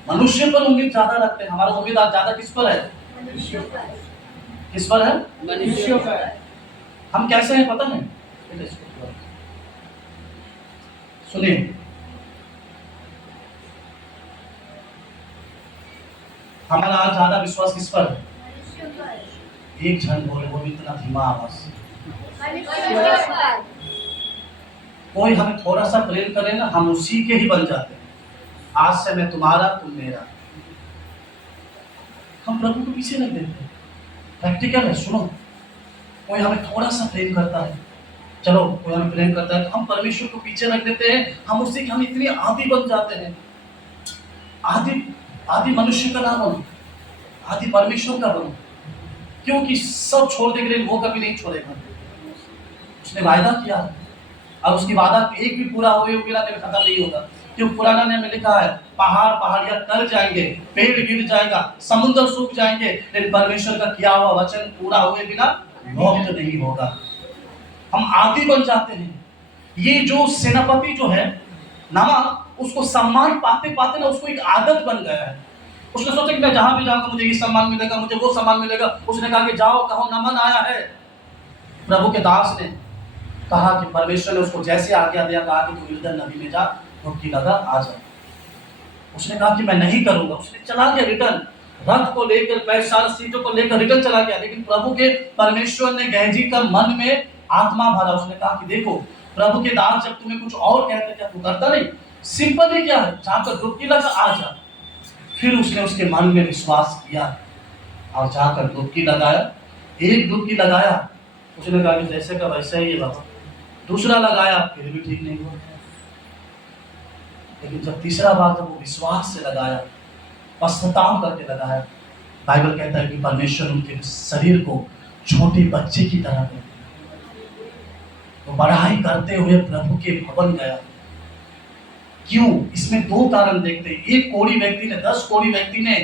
मनुष्य पर उम्मीद ज्यादा रखते हैं। हमारा उम्मीद आज ज्यादा किस पर है? किस पर है? मनुष्य पर। हम कैसे हैं पता है? सुनिए, हमारा आज ज्यादा विश्वास किस पर है? एक क्षण बोले, वो भी इतना धीमा आवाज से। कोई हमें थोड़ा सा प्रेम करे ना, हम उसी के ही बन जाते हैं। आज से मैं तुम्हारा, तुम मेरा। हम प्रभु को पीछे नहीं देते। प्रैक्टिकल है, सुनो। कोई हमें थोड़ा सा प्रेम करता है, चलो कोई हमें प्रेम करता है तो हम परमेश्वर को पीछे रख देते हैं। हम उसी के, हम इतने आदी बन जाते हैं। आदि मनुष्य का ना बनो, आदि परमेश्वर का बनो। क्योंकि सब छोड़ देंगे, वो कभी नहीं छोड़ेगा। उसने वायदा किया और उसकी वादा एक भी पूरा हुए बिना कभी खत्म नहीं होगा। क्योंकि पुराना नियम में लिखा है, पहाड़ पहाड़ियां टल जाएंगे, पेड़ गिर जाएगा, समुद्र सूख जाएंगे, लेकिन परमेश्वर का किया हुआ वचन पूरा हुए बिना लौट नहीं होगा। हम आदि बन जाते हैं। ये जो सेनापति जो है नामान, उसको सम्मान पाते पाते ना उसको एक आदत बन गया है। उसने सोचा कि मैं जहां भी जाऊंगा मुझे ये सम्मान मिलेगा, मुझे वो सम्मान मिलेगा। उसने कहा कि जाओ कहो नामान आया है। प्रभु के दास ने कहा कि परमेश्वर ने उसको जैसे आज्ञा दिया, कहा कि तू यरदन नदी में जा, डुबकी लगा, आ जा। उसने कहा कि मैं नहीं करूंगा। उसने चला गया रिटर्न, रथ को लेकर, पैसा सीटों को लेकर रिटर्न चला गया। लेकिन प्रभु के परमेश्वर ने गहजी का मन में आत्मा भरा। उसने कहा कि देखो प्रभु के दास जब तुम्हें कुछ और कहते क्या तू करता नहीं? सिंपल ही क्या है, जाकर डुबकी लगा, आ जा। फिर उसने उसके मन में विश्वास किया और जाकर डुबकी लगाया। एक डुबकी लगाया, उसने कहा कि जैसे का वैसा ही है बाबा। दूसरा लगाया, फिर भी ठीक नहीं हुआ। लेकिन जब तीसरा बार जब वो विश्वास से लगाया, पश्चाताप करके लगाया, बाइबल कहता है कि परमेश्वर उनके शरीर को छोटे बच्चे की तरह कर दिया। तो पढ़ाई करते हुए प्रभु के भवन गया। क्यों? इसमें 2 कारण देखते हैं। एक कोढ़ी व्यक्ति ने, 10 कोढ़ी व्यक्ति ने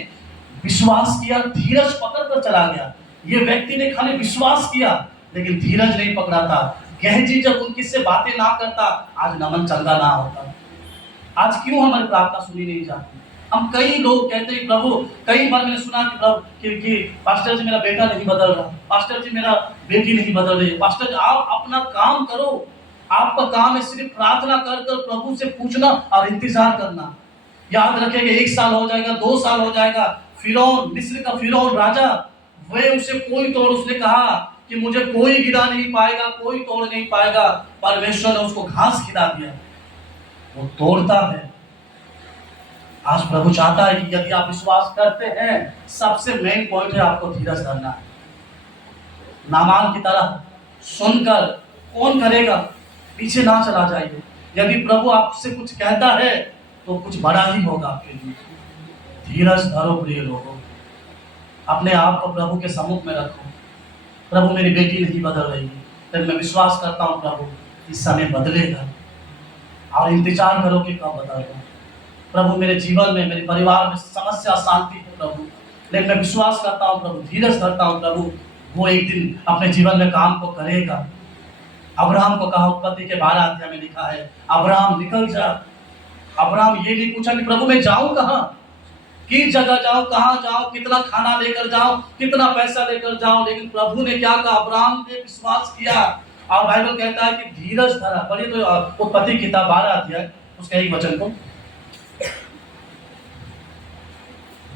विश्वास किया, धीरज पकड़ कर चला गया। ये व्यक्ति ने खाली विश्वास किया लेकिन धीरज नहीं पकड़ा था। गेहजी जब उनकी से बातें ना करता, आज नमन चंगा ना होता। आज क्यों हमारी प्रार्थना सुनी नहीं जाती? हम कई लोग कहते हैं प्रभु, कई बार मैंने सुना कि प्रभु कि पास्टर जी मेरा बेटा नहीं बदल रहा, पास्टर जी मेरा बेटी नहीं बदल रही। पास्टर जी आप अपना काम करो, आपका काम है सिर्फ प्रार्थना कर कर प्रभु से पूछना और इंतजार करना। याद रखेंगे 1 साल हो जाएगा, 2 साल हो जाएगा। फिरौन, मिस्र का फिरौन राजा, वह उसे कोई तोड़, उसने कहा कि मुझे कोई गिरा नहीं पाएगा, कोई तोड़ नहीं पाएगा। परमेश्वर ने उसको घास खिला दिया, वो तोड़ता है। आज प्रभु चाहता है कि यदि आप विश्वास करते हैं, सबसे मेन पॉइंट है आपको धीरज धरना है। नामान की तरह सुनकर कौन करेगा, पीछे ना चला जाइए। यदि प्रभु आपसे कुछ कहता है तो कुछ बड़ा ही होगा आपके लिए। धीरज धरो प्रिय लोगों, अपने आप को प्रभु के सम्मुख में रखो। प्रभु मेरी बेटी नहीं बदल रही, लेकिन मैं विश्वास करता हूँ प्रभु इस समय बदलेगा, और इंतजार करो कि कब बदलेगा। प्रभु मेरे जीवन में, मेरे परिवार में समस्या शांति है प्रभु, लेकिन मैं विश्वास करता हूँ प्रभु, धीरज धरता हूँ प्रभु, वो एक दिन अपने जीवन में काम को करेगा। अब्राहम को कहा, उत्पत्ति के 12 अध्याय में लिखा है, अब्राहम निकल जा। अब्राहम ये नहीं पूछा कि प्रभु मैं जाऊं कहाँ, किस जगह जाऊं, कहाँ जाऊं, कितना खाना लेकर जाऊं, कितना पैसा लेकर जाऊं, लेकिन प्रभु ने क्या कहा, अब्राहम ने विश्वास किया। और बाइबल कहता है कि धीरज धरा। पढ़िए तो उत्पत्ति किताब 12 अध्याय उसका एक वचन को,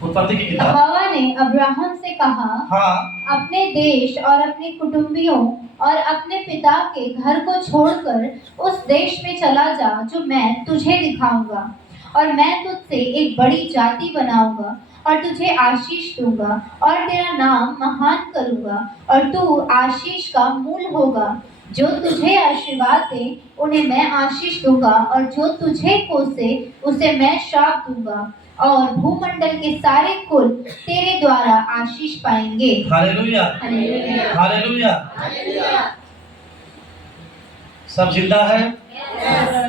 उत्पत्ति की किताब। यहोवा ने अब्राहम से कहा, हाँ, अपने देश और अपने कुटुंबियों और अपने पिता के घर को छोड़कर उस देश में चला जा जो मैं तुझे दिखाऊंगा, और मैं तुझसे एक बड़ी जाति बनाऊंगा और तुझे आशीष दूंगा और तेरा नाम महान करूंगा और तू आशीष का मूल होगा। जो तुझे आशीर्वाद दे उन्हें मैं आशीष दूंगा और जो तुझे कोसे उसे मैं श्राप दूंगा, और भूमंडल के सारे कुल तेरे द्वारा आशीष पाएंगे। हालेलुया, हालेलुया, हालेलुया, हालेलुया, सब जिंदा है।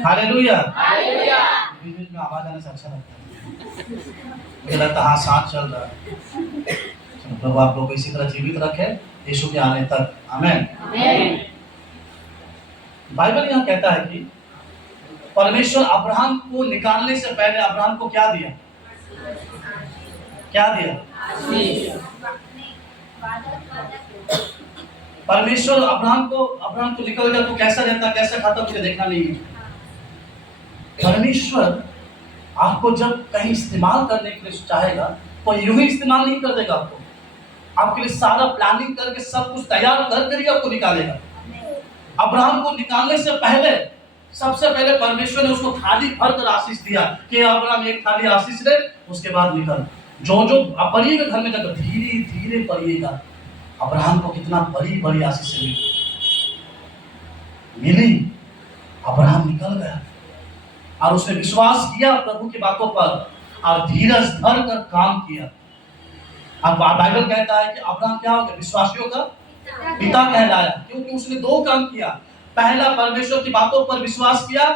Hallelujah, hallelujah. बीच में आवाज आने से अच्छा लगता है, मुझे लगता है हाँ सांस चल रहा है। चलो प्रभु आप लोग को इसी तरह जीवित रखे यीशु के आने तक। आमीन, आमीन। बाइबल यहाँ कहता है कि परमेश्वर अब्राहम को निकालने से पहले अब्राहम को क्या दिया, क्या दिया? परमेश्वर अब्राहम को निकल गया तो कैसा रहता, कैसा खाता, मुझे देखना नहीं है। परमेश्वर आपको जब कहीं इस्तेमाल करने के लिए चाहेगा तो यूं ही इस्तेमाल नहीं कर देगा आपको, आपके लिए सारा प्लानिंग करके सब कुछ तैयार कर ही आपको निकालेगा। अब्राहम को निकालने से पहले सबसे पहले परमेश्वर ने उसको थाली भर कर आशीष दिया कि अब्राहम एक थाली आशीष ले, उसके बाद निकल। जो पढ़िएगा घर में जाकर, धीरे धीरे पढ़िएगा अब्राहम को कितना बड़ी बड़ी आशीष मिली। अब्राहम निकल गया और उसने विश्वास किया प्रभु की बातों पर और धीरज धर कर काम किया। अब बाइबल कहता है कि अब्राहम क्या हो गया, विश्वासियों का पिता कहलाया, क्योंकि उसने 2 काम किया। पहला परमेश्वर की बातों पर विश्वास किया,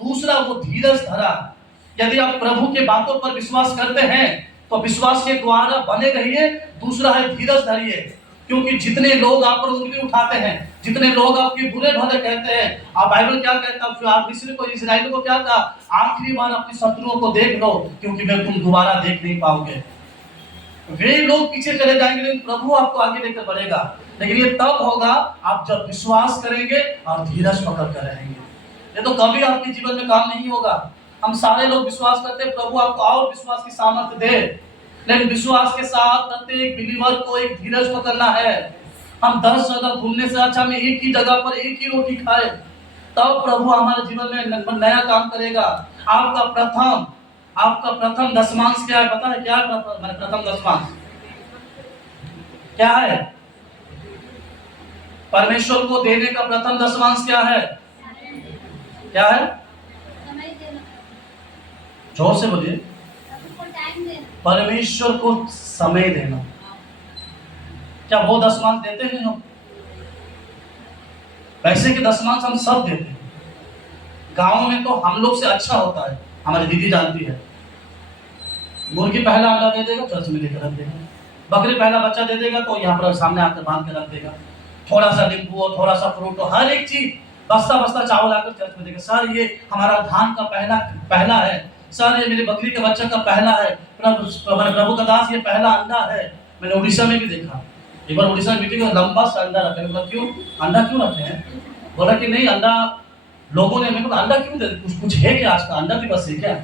दूसरा वो धीरज धरा। यदि आप प्रभु की बातों पर विश्वास करते हैं तो विश्वास के द्वारा बने रहिए, दूसरा है धीरज धरिए। क्योंकि जितने लोग आप पर उंगली उठाते हैं, जितने लोग आपके बुरे भले कहते हैं, आप बाइबल क्या कहता है, आप मिस्र को, इस्राएल को क्या कहा, आखिरी बार अपने शत्रुओं को देख लो क्योंकि वे तुम दोबारा देख नहीं पाओगे। वे लोग पीछे चले जाएंगे लेकिन प्रभु आपको आगे लेकर बढ़ेगा। लेकिन ये तब होगा आप जब विश्वास करेंगे और धीरज पकड़ कर रहेंगे, ये तो कभी आपके जीवन में काम नहीं होगा। हम सारे लोग विश्वास करते हैं प्रभु आपको और विश्वास की सामर्थ्य दे, लेकिन विश्वास के साथ प्रत्येक बिलीवर को एक धीरज पकड़ना है। हम 10 जगह घूमने से अच्छा में एक ही जगह पर एक ही रोटी खाए, तब प्रभु हमारे जीवन में नया काम करेगा। आपका प्रथम दशमांश क्या है पता है? क्या है प्रथम दशमांश क्या है? परमेश्वर को देने का प्रथम दशमांश क्या है? क्या है? जोर से बोलिए। परमेश्वर को समय देना। क्या वो दशमांश देते हैं हम? पैसे के दशमांश हम सब देते हैं। गांव में तो हम लोग से अच्छा होता है, हमारी दीदी जानती है, मुर्गी पहला अंडा दे देगा, चर्च में लेकर रख देगा। बकरी पहला बच्चा दे देगा तो यहाँ पर सामने आकर बांध के रख देगा, थोड़ा सा नींबू हो, थोड़ा सा फ्रूट हो, हर एक चीज, बस्ता बस्ता चावल आकर चर्च में देगा, सर ये हमारा धान का पहला है, सर ये मेरी बकरी के बच्चा का पहला है, प्रभु का दास ये पहला अंडा है। मैंने उड़ीसा में भी देखा, एक बार उड़ीसा मीटिंग में लंबा सा अंडा रखे, बोला क्यों अंडा क्यों रखे हैं? बोला कि नहीं अंडा लोगों ने, मेरे को अंडा क्यों दे, कुछ है क्या, आज का अंडा दिवस है क्या?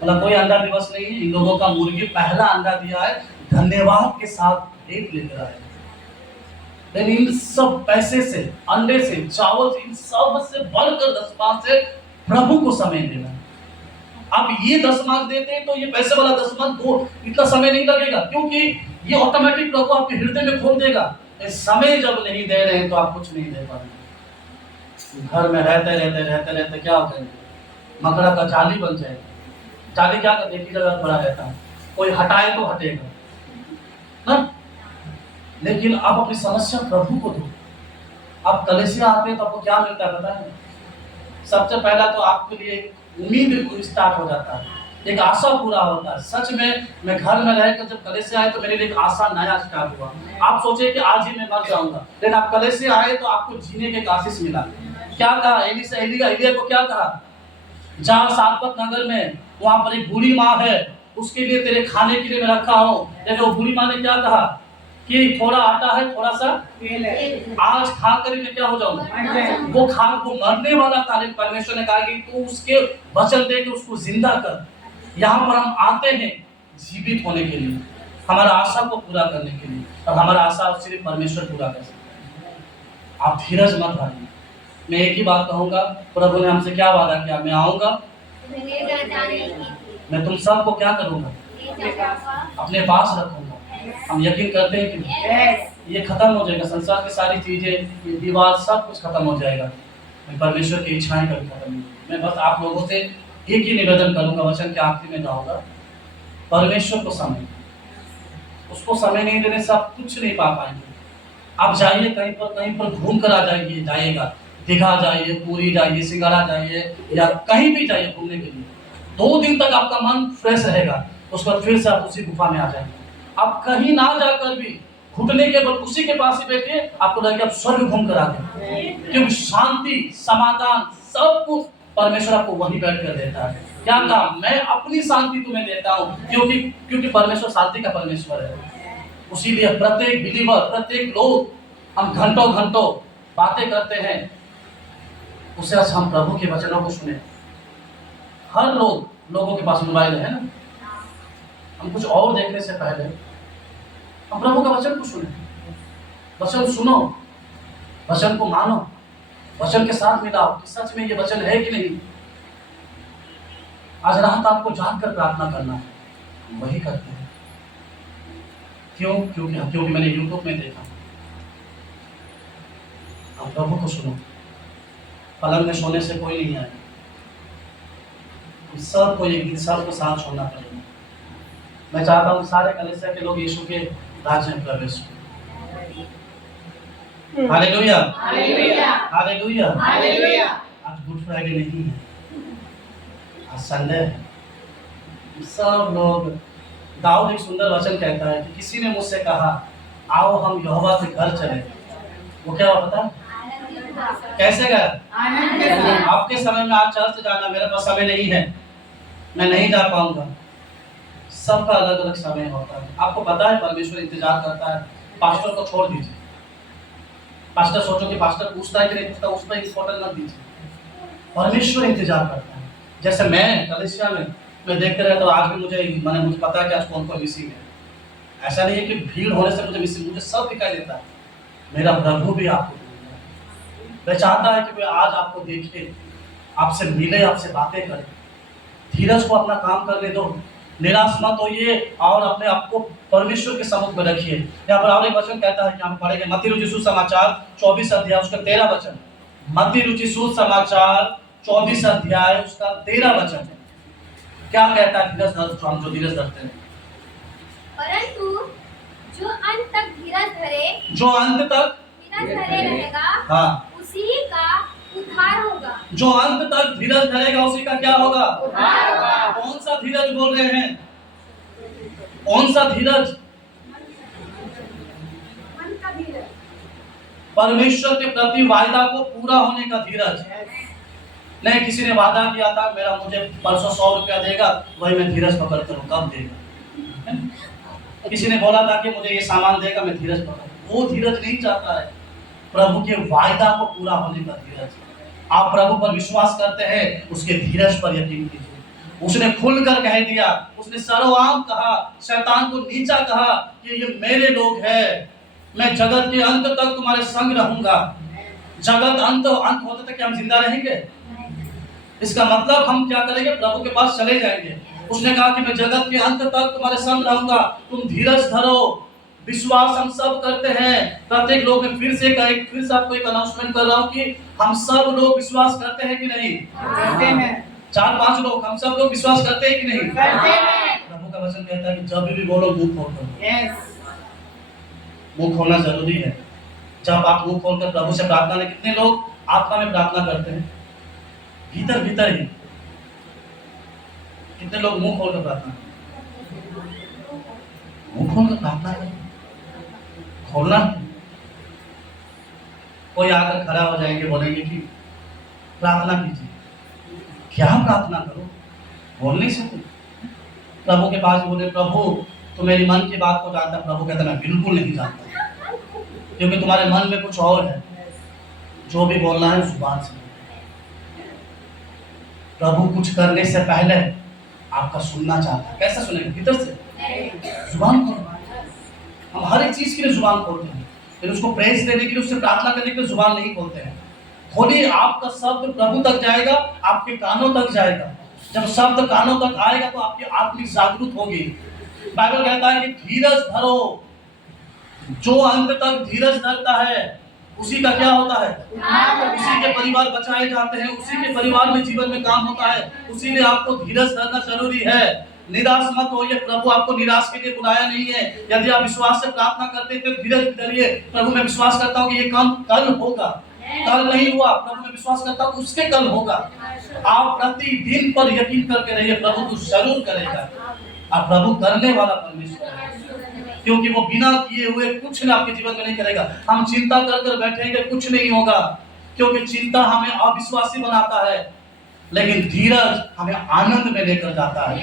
बोला कोई अंडा दिवस नहीं है, इन लोगों का मुर्गी पहला अंडा दिया है, धन्यवाद के साथ एक लेकर आए। लेकिन इन सब पैसे से, अंडे से, चावल से, इन सब से बढ़कर दशमांश से प्रभु को समय देना। आप ये दशमांश देते हैं तो ये पैसे वाला दशमांश दो इतना समय नहीं लगेगा, क्योंकि ये ऑटोमेटिक प्रभु आपके हृदय में खोल देगा। समय जब नहीं दे रहे हैं तो आप कुछ नहीं दे पाएंगे। घर में रहते क्या हो जाएंगे, मकड़ा का जाली बन जाएगा। जाली क्या कर, एक ही जगह बड़ा रहता है, कोई हटाए तो हटेगा ना। लेकिन आप अपनी समस्या प्रभु को दो। आप कलीसिया आते हैं तो आपको क्या मिलता है पता है? सबसे पहला तो आपके लिए उम्मीद स्टार्ट हो जाता है, एक आशा पूरा होता है। सच में मैं घर में रहकर जब कलीसिया आए तो मेरे लिए एक आशा नया स्टार्ट हुआ। आप सोचे कि आज ही मैं मर जाऊंगा, लेकिन आप कलीसिया आए तो आपको जीने के एक आशीष मिला। क्या कहा एलिया को, क्या कहा? जहाँ सारपत नगर में वहां पर एक बूढ़ी माँ है, उसके लिए तेरे खाने के लिए मैं रखा हूँ। लेकिन वो बूढ़ी माँ ने क्या कहा कि थोड़ा आटा है, थोड़ा सा तेल है, आज खा कर मैं क्या हो जाऊंगा। वो मरने वाला था, लेकिन परमेश्वर ने कहा कि तू उसके वचन दे के उसको जिंदा कर। यहाँ पर हम आते हैं जीवित होने के लिए, हमारा आशा को पूरा करने के लिए, और हमारा आशा सिर्फ परमेश्वर पूरा कर सकते हैं। आप धीरज मत हारिए। मैं एक ही बात कहूंगा, प्रभु ने हमसे क्या वादा किया, मैं आऊंगा, मैं तुम सबको क्या करूंगा, अपने पास रखूंगा। हम यकीन करते हैं कि ये खत्म हो जाएगा, संसार की सारी चीजें, ये दीवार, सब कुछ खत्म हो जाएगा, परमेश्वर की इच्छाएं कभी खत्म नहीं। मैं बस आप लोगों से एक ही निवेदन करूंगा, वचन के आखिरी में जाऊंगा, परमेश्वर को समय, उसको समय नहीं देने से आप कुछ नहीं पा पाएंगे। आप जाइए कहीं पर घूम कर आ जाइएगा, दीघा जाइए, पूरी जाइए, सिंगाड़ा जाइए, या कहीं भी जाइए घूमने के लिए, 2 दिन तक आपका मन फ्रेश रहेगा। उसके बाद फिर से आप उसी गुफा में आ जाएंगे। आप कहीं ना जाकर भी घुटने के बल उसी के पास ही बैठे, आपको लगेगा आप स्वर्ग घूम कर आ गए, क्योंकि शांति, समाधान, सब कुछ परमेश्वर आपको वहीं बैठ कर देता है। क्या कहा, मैं अपनी शांति तुम्हें देता हूँ, क्योंकि परमेश्वर शांति का परमेश्वर है। उसीलिए प्रत्येक बिलीवर, प्रत्येक लोग, हम घंटों बातें करते हैं, उससे अच्छा हम प्रभु के वचनों को सुने। हर लोगों के पास मोबाइल है ना, हम कुछ और देखने से पहले हम प्रभु का वचन को सुने, वचन सुनो, वचन को मानो, वचन के साथ मिलाओ कि सच में ये वचन है कि नहीं। आज रात आपको जाग कर प्रार्थना करना है, वही करते हैं। क्योंकि मैंने यूट्यूब में देखा। हम प्रभु को सुनो, पलंग में सोने से कोई नहीं आएगा, सबको एक दिन सबको साथ छोड़ना पड़ेगा। मैं चाहता हूँ सारे कलीसिया के लोग यीशु के राज्य में प्रवेश करें। Hallelujah, hallelujah, hallelujah. आज गुड फ्राइडे नहीं है, आज संडे है। सब लोग, दाऊद एक सुंदर वचन कहता है कि किसी ने मुझसे कहा आओ हम यहोवा के घर चले, वो क्या हुआ पता है? कैसे गया? आपके समय में आप चर्च जाना, मेरे पास समय नहीं है, मैं नहीं जा पाऊंगा। सबका अलग अलग समय होता है। आपको पता है परमेश्वर इंतजार करता है। पास्टर को छोड़ दीजिए। पास्टर सोचो कि पास्टर पूछता है कि नहीं पूछता, उस पर इंपॉर्टेंस मत दीजिए। परमेश्वर इंतजार करता है। जैसे मैं कलीसिया में मैं देखते रहता हूँ, आज भी मुझे पता है कि आज कौन मिसिंग है। ऐसा नहीं है कि भीड़ होने से मुझे मिसिंग, मुझे सब दिखाई देता है। मेरा प्रभु भी आपको, मैं चाहता है कि मैं आज आपको देखे, आपसे मिले, आपसे बातें करे। धीरज को अपना काम करने दो, निराश मत होइए और अपने आप को परमेश्वर के सम्मुख में रखिए। यहाँ पर और एक वचन कहता है कि हम पढ़ेंगे मत्ती रुचि सुसमाचार 24 अध्याय उसका 13 वचन। मत्ती रुचि सुसमाचार 24 अध्याय उसका 13 वचन क्या कहता है? धीरज धर, हम जो धीरज धरते हैं, परंतु जो अंत तक धीरज धरे, जो अंत तक धीरज धरे रहेगा, हाँ, उसी का उद्धार होगा। जो अंत तक धीरज धरेगा उसी का क्या होगा? उद्धार होगा। कौन सा धीरज बोल रहे हैं? कौन सा धीरज? परमेश्वर के प्रति वायदा को पूरा होने का धीरज। नहीं किसी ने वादा किया था मेरा मुझे परसों 100 रुपया देगा, वही मैं धीरज पकड़ कर कब देगा। किसी ने बोला था कि मुझे ये सामान देगा, मैं धीरज पकड़, वो धीरज नहीं चाहता है। प्रभु के वायदा को पूरा होने का धीरज। आप प्रभु पर विश्वास करते हैं, उसके धीरज पर यकीन कीजिए। उसने खुलकर कह दिया, उसने सर्वआम कहा, शैतान को नीचा कहा कि ये मेरे लोग हैं, मैं जगत के अंत तक तुम्हारे संग रहूंगा। जगत अंत होते तक क्या हम जिंदा रहेंगे? इसका मतलब हम क्या करेंगे? प्रभु के पास चले जाएंगे। उसने कहा कि मैं जगत के अंत तक तुम्हारे संग रहूंगा, तुम धीरज धरो। विश्वास हम सब करते हैं, प्रत्येक लोग में फिर से आपको एक अनाउंसमेंट कर रहा हूँ कि हम सब लोग विश्वास करते हैं कि नहीं? करते हैं। 4-5 लोग, हम सब लोग विश्वास करते हैं कि नहीं? करते हैं। प्रभु का वचन कहता है कि जब भी बोलो मुंह खोल कर। यस। मुंह खोलना जरूरी है। जब आप मुंह खोलकर प्रभु से प्रार्थना करें, कितने लोग आत्मा में प्रार्थना करते हैं? भीतर भीतर ही। कितने लोग मुंह खोलकर प्रार्थना करते? मुंह खोलकर प्रार्थना करें, खोलना। कोई आकर खड़ा हो जाएंगे, बोलेंगे कि प्रार्थना कीजिए। क्या प्रार्थना करो? बोलने से तो प्रभु के पास बोले, प्रभु तो मेरी मन की बात को जानता है। प्रभु कहता मैं बिल्कुल नहीं जानता, क्योंकि तुम्हारे मन में कुछ और है। जो भी बोलना है जुबान से। प्रभु कुछ करने से पहले आपका सुनना चाहता है। कैसे सुनेंगे? भीतर से, जुबान खोल। हम हर एक चीज के लिए जुबान खोलते हैं, फिर उसको प्रेस देने के लिए, उससे प्रार्थना करने के लिए जुबान नहीं खोलते हैं। खोलिए, आपका शब्द प्रभु तक जाएगा, आपके कानों तक जाएगा। जब शब्द कानों तक आएगा तो आपकी आत्मिक जागरूक होगी। बाइबल कहता है कि धीरज धरो। जो अंत तक धीरज धरता है उसी का क्या होता है? उसी के परिवार बचाए जाते हैं, उसी के परिवार में जीवन में काम होता है। उसीलिए आपको धीरज धरना जरूरी है। निराश मत होइए, प्रभु आपको निराश के लिए बुलाया नहीं है। यदि आप विश्वास से प्रार्थना करते हैं तो धीरज धरिए। प्रभु मैं विश्वास करता हूँ कि ये काम कल होगा। कल नहीं हुआ, प्रभु मैं विश्वास करता हूँ उसके कल होगा। आप प्रतिदिन पर यकीन करके रहिए, प्रभु तो जरूर करेगा। आप प्रभु करने वाला परमेश्वर है, क्योंकि वो बिना किए हुए कुछ ना आपके जीवन में नहीं करेगा। हम चिंता कर बैठेंगे, कुछ नहीं होगा, क्योंकि चिंता हमें अविश्वासी बनाता है, लेकिन धीरज हमें आनंद में लेकर जाता है।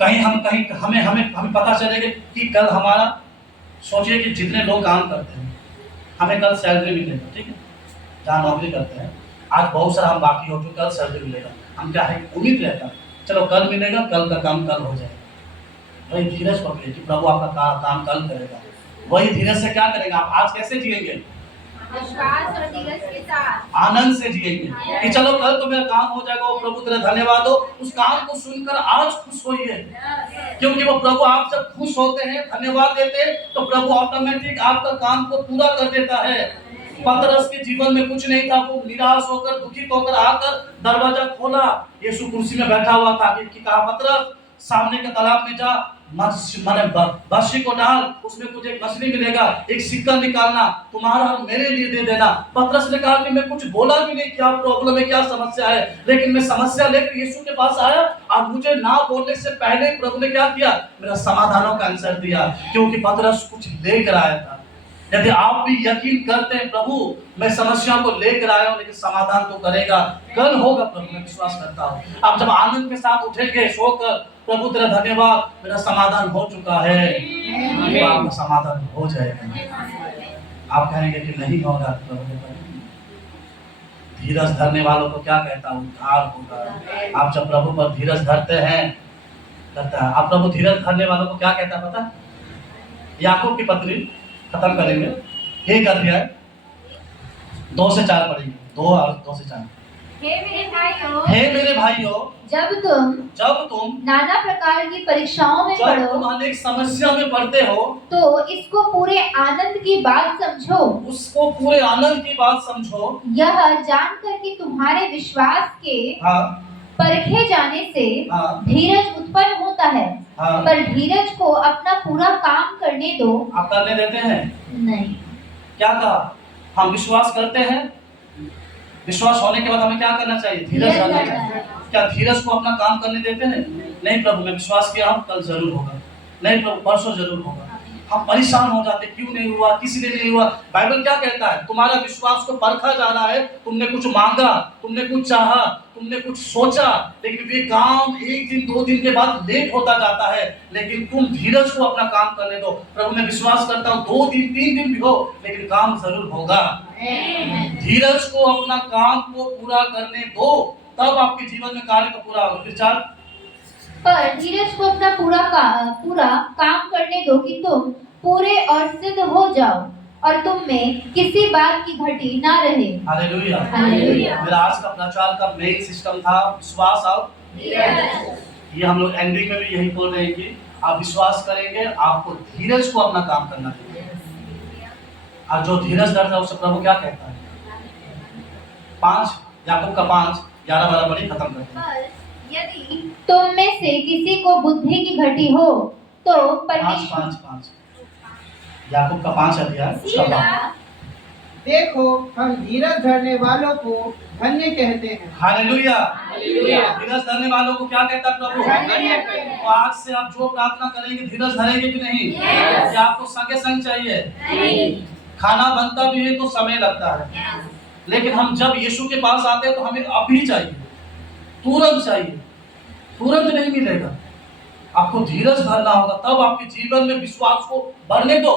हमें पता चलेगा कि कल हमारा, सोचिए कि जितने लोग काम करते हैं, हमें कल सैलरी मिलेगा, ठीक है? जहाँ नौकरी करते हैं, आज बहुत सारा हम बाकी हो चुके, कल सैलरी मिलेगा। हम क्या है, उम्मीद रहता है चलो कल मिलेगा, कल का काम कल हो जाएगा। वही धीरज पकड़िए कि प्रभु आपका काम कल करेगा। वही धीरज से क्या करेगा? आप आज कैसे जिएंगे? विश्वास और धीरज के साथ, आनंद से जिएंगे कि चलो कल तो मेरा काम हो जाएगा। वो प्रभु तेरा धन्यवाद हो। उस काम को सुनकर आज खुश होइए, क्योंकि वो प्रभु आप जब खुश होते हैं, धन्यवाद देते हैं, तो प्रभु ऑटोमेटिक आपका काम को पूरा कर देता है। पतरस के जीवन में कुछ नहीं था, वो निराश होकर, दुखित होकर आकर दरवाजा खोला। यीशु कुर्सी में बैठा हुआ था कि कहा, पतरस सामने के तालाब में जा, बर्शी को डाल, उसमें तुझे एक मछली मिलेगा, एक सिक्का निकालना, तुम्हारा और मेरे लिए दे देना। पतरस ने कहा कि मैं कुछ बोला भी नहीं, क्या प्रॉब्लम है, क्या समस्या है, लेकिन मैं समस्या लेकर यीशु के पास आया और मुझे ना बोलने से पहले प्रभु ने क्या किया? मेरा समाधानों का आंसर दिया, क्योंकि पतरस कुछ लेकर आया था। यदि आप भी यकीन करते हैं, प्रभु मैं समस्या को लेकर आया हूं, लेकिन समाधान तो करेगा, कल होगा, प्रभु मैं विश्वास करता हूं। आप जब आनंद के साथ उठेंगे सोकर, प्रभु तेरा धन्यवाद, मेरा समाधान हो चुका है, तो आपका समाधान हो जाएगा। आप कहेंगे कि नहीं होगा, प्रभु धीरज धरने वालों को क्या कहता हूँ? उद्धार होगा। आप जब प्रभु पर धीरज धरते हैं, करता है, आप प्रभु धीरज धरने वालों को क्या कहता है पता? याकूब की पत्री खत्म करेंगे, 1 अध्याय 2 से 4 पढ़ेंगे। 2 और 2 से 4। हे मेरे भाइयों, जब तुम नाना प्रकार की परीक्षाओं में जब पड़ो, तुम अनेक समस्या में पड़ते हो, तो इसको पूरे आनंद की बात समझो। उसको पूरे आनंद की बात समझो, यह जानकर कि तुम्हारे विश्वास के परखे जाने से धीरज उत्पन्न होता है। पर धीरज को अपना पूरा काम करने दो। आप करने देते हैं? नहीं। क्या कहा? हम विश्वास करते हैं, विश्वास होने के बाद हमें क्या करना चाहिए? धीरज रखना चाहिए। क्या धीरज को अपना काम करने देते हैं? नहीं प्रभु मैं विश्वास किया हूँ, कल जरूर होगा, नहीं प्रभु परसों जरूर होगा। हम परेशान हो जाते, क्यों नहीं हुआ, किसी ने नहीं हुआ। बाइबल क्या कहता है? तुम्हारा विश्वास को परखा जा रहा है। तुमने कुछ मांगा, तुमने कुछ चाहा, तुमने कुछ सोचा, लेकिन वे काम 1 दिन 2 दिन के बाद लेट होता जाता है। लेकिन तुम धीरज को अपना काम करने दो। प्रभु मैं विश्वास करता हूँ 2 दिन 3 दिन भी हो, लेकिन काम जरूर होगा। धीरज को अपना काम को पूरा करने दो, तब आपके जीवन में कार्य को पूरा होगा। विचार पर धीरज को अपना पूरा काम करने दो कि तुम पूरे और सिद्ध हो जाओ और तुम में किसी बात की घटी ना रहे। हालेलुया। हालेलुया। मेरा आज का प्रचार का मेन सिस्टम था विश्वास और धीरज। ये हम लोग एंडिंग में भी यही बोल रहे हैं कि आप विश्वास करेंगे, आपको धीरज को अपना काम करना चाहिए। और जो धीरज धरता है उससे प्रभु क्या कहता है? 5 याकूब का 5 11 12 पढ़ी, खत्म करते हैं। पर यदि तुम में से किसी को बुद्धि की घटी हो तो 5 याकूब का 5 अध्याय उसका सीधा 5। देखो हम धीरज धरने वालों को धन्य कहते हैं। हालेलुया। हालेलुया। धीरज धरने वालों को क्या कहता है प्रभु? धन्य कहते हैं। तो आज से आप जो प्रार्थना करेंगे धीरज धरेंगे कि नहीं? Yes. या आपको संगे संग चाहिए? नहीं। खाना बनता भी है तो समय लगता है, Yes. लेकिन हम जब यीशु के पास आते हैं तो हमें अभी चाहिए, तुरंत चाहिए, तुरंत नहीं मिलेगा। आपको धीरज धरना होगा, तब आपके जीवन में विश्वास को बढ़ने दो।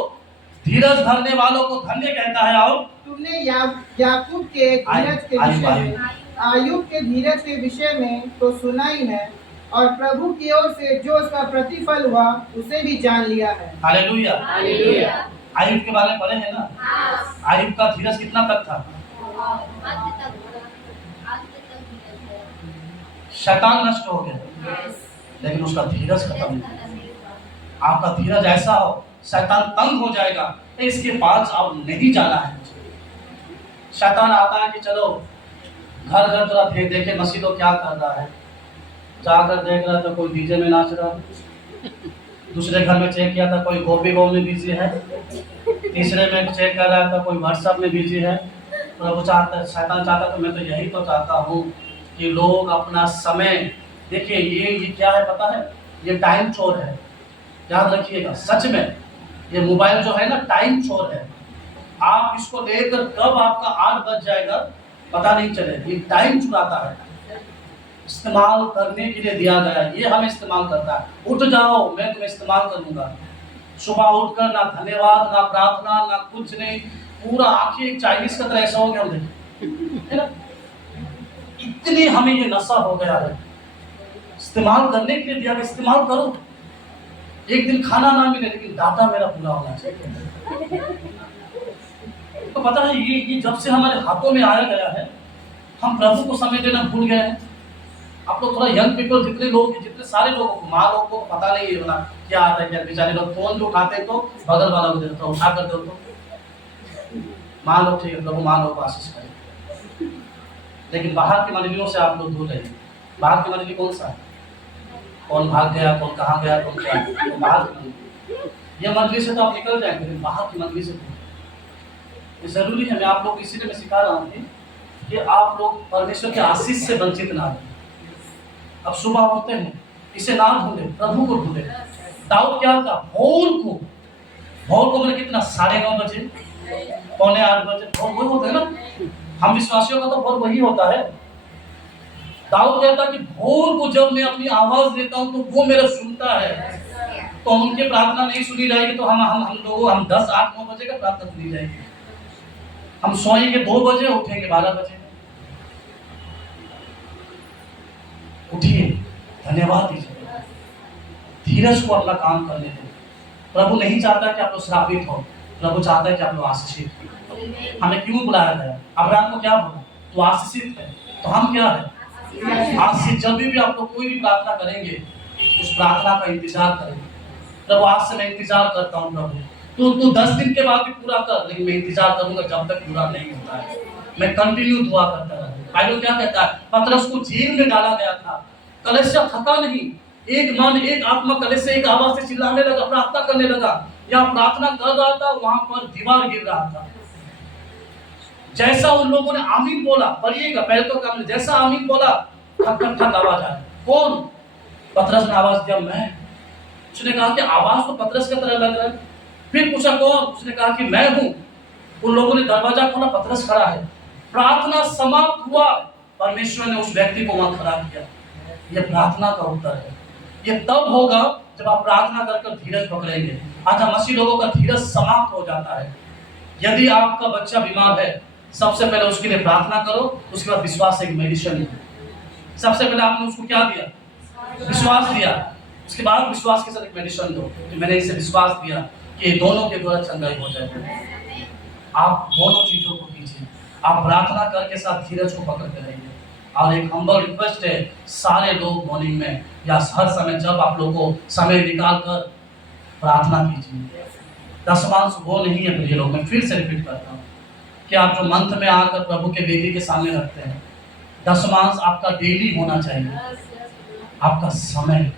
धीरज धरने वालों को धन्य कहता है। और तुमने याकूब के धीरज के विषय में, आयुब के धीरज के विषय में तो सुना ही है, और प्रभु की ओर से जो उसका प्रतिफल हुआ उसे भी जान लिया है। हालेलुया। हालेलुया। आयुब के बारे में पढ़े हैं ना? हाँ। आयुब का धीरज कितना तक था? अंत तक धीरज है। शैतान नष्ट हो गया, Yes. लेकिन उसका धीरज खत्म नहीं हुआ। आपका धीरज ऐसा हो, शैतान तंग हो जाएगा, तो इसके पास अब नहीं जाना है। शैतान आता है कि चलो घर घर थोड़ा देखे मसीह तो क्या कर रहा है। जाकर देख रहा था कोई डीजे में नाच रहा है, दूसरे घर में चेक किया था कोई गोपी गो में बिजी है, तीसरे में चेक कर रहा था कोई व्हाट्सएप में बिजी है। प्रभु चाहता है, शैतान चाहता है, तो मैं तो यही तो चाहता हूँ कि लोग अपना समय देखिए। ये क्या है पता है? ये टाइम चोर है, याद रखिएगा। सच में ये मोबाइल जो है ना, टाइम चोर है। आप इसको लेकर कब आपका 8 बज जाएगा पता नहीं चलेगा। ये टाइम चुराता है, इस्तेमाल करने के लिए दिया गया, ये हमें इस्तेमाल करता है। उठ जाओ, मैं तुम्हें इस्तेमाल करूंगा। सुबह उठकर ना धन्यवाद, ना प्रार्थना, ना कुछ नहीं, पूरा आंखें चाइनीज का तरह ऐसा हो गया। हम देखिए है ना, इतनी हमें ये नशा हो गया है। इस्तेमाल करने के लिए दिया गया, इस्तेमाल करो। एक दिन खाना ना मिले, लेकिन डाटा मेरा पूरा होना चाहिए। तो पता है ये जब से हमारे हाथों में आया गया है, हम प्रभु को समय देना भूल गए हैं। आप लोग थोड़ा यंग पीपल, जितने लोग, जितने सारे लोगों को, माँ लोग को पता नहीं है ना क्या आता है, क्या बेचारे लोग फोन जो उठाते तो बगल वाला को देते, उठा कर दो तो माँ लोग ठीक है, प्रभु माँ लोग को आशीष करें। लेकिन बाहर की मंडलियों से आप लोग दूर रहिए। बाहर की मंडली कौन सा है? कौन भाग गया, कौन कहाँ गया, कौन क्या? तो बाहर की मंडली, ये मंडली से तो आप निकल जाएंगे, लेकिन बाहर की मंडली से ये जरूरी है। मैं आप लोग इसीलिए मैं सिखा रहा हूँ कि आप लोग परमेश्वर के आशीष से वंचित ना रहें। अब सुबह उठते हैं, इसे ना भूले, प्रभु को भूले। दाऊद क्या था? भोर को बोले कितना, 9:30 बजे, 7:45 बजे भोर वही होता है ना। हम विश्वासियों का तो भोर वही होता है। दाऊद कहता कि भोर को जब मैं अपनी आवाज देता हूँ तो वो मेरा सुनता है। तो हम उनकी प्रार्थना नहीं सुनी जाएगी, तो हम 10 8 9 बजे का प्रार्थना सुनी जाएगी। हम सोएंगे 2 बजे, उठेंगे 12 बजे। उठिए, धन्यवाद दीजिए, धीरज को अपना काम करने दें। प्रभु नहीं चाहता कि आप लोग श्रापित हो, प्रभु चाहता है कि आप लोग आशीषित हो। हमें क्यों बुलाया गया? अब्राहम को क्या बोला? तो आशीषित है, तो हम क्या है? आज से जब भी आप लोग कोई भी प्रार्थना करेंगे, उस प्रार्थना का इंतजार करेंगे। प्रभु आज से मैं इंतजार करता हूँ, प्रभु तू 10 दिन के बाद भी पूरा कर, लेकिन मैं इंतजार करूंगा जब तक पूरा नहीं होता है। मैं कंटिन्यू दुआ करता रहूंगा। बाइबल क्या कहता है? पतरस को जेल में डाला गया था, कलीसिया थका नहीं, एक मन एक आत्मा कलीसिया एक आवाज से चिल्लाने लगा, प्रार्थना करने लगा। या प्रार्थना कर रहा था, वहां पर दीवार गिर रहा था। जैसा उन लोगों ने आमीन बोला, पढ़िएगा पहले तो काम, जैसा आमीन बोला ठक ठक ठक आवाज आई। कौन? पतरस ने आवाज दिया, मैं। उसने कहा कि आवाज तो पतरस की तरह लग रहा है, फिर पूछा कौन? उसने कहा कि मैं हूं। उन लोगों ने दरवाजा खोला, पतरस खड़ा है। प्रार्थना समाप्त हुआ, परमेश्वर ने उस व्यक्ति को वहां खड़ा किया। यह प्रार्थना का उत्तर है। ये तब होगा जब आप प्रार्थना कर धीरज पकड़ेंगे। आधा मसीह लोगों का धीरज समाप्त हो जाता है। यदि आपका बच्चा बीमार है, सबसे पहले उसके लिए प्रार्थना करो, उसके बाद विश्वास एक मेडिसिन है। सबसे पहले आपने उसको क्या दिया? विश्वास दिया। उसके बाद विश्वास के साथ एक मेडिसिन दो कि मैंने इसे विश्वास दिया कि दोनों के द्वारा चंगाई हो जाएगी। आप दोनों चीजों को कीजिए। आप प्रार्थना करके साथ धीरज को पकड़ कर रहिए। और एक हम्बल रिक्वेस्ट है, सारे लोग मॉर्निंग में या हर समय जब आप लोगों को समय निकाल कर प्रार्थना कीजिए। दशमांश वो नहीं है प्रिय लोग, मैं फिर से रिपीट करता हूँ कि आप जो मंथ में आकर प्रभु के वेदी के सामने रखते हैं, दशमांश आपका डेली होना चाहिए। आपका समय,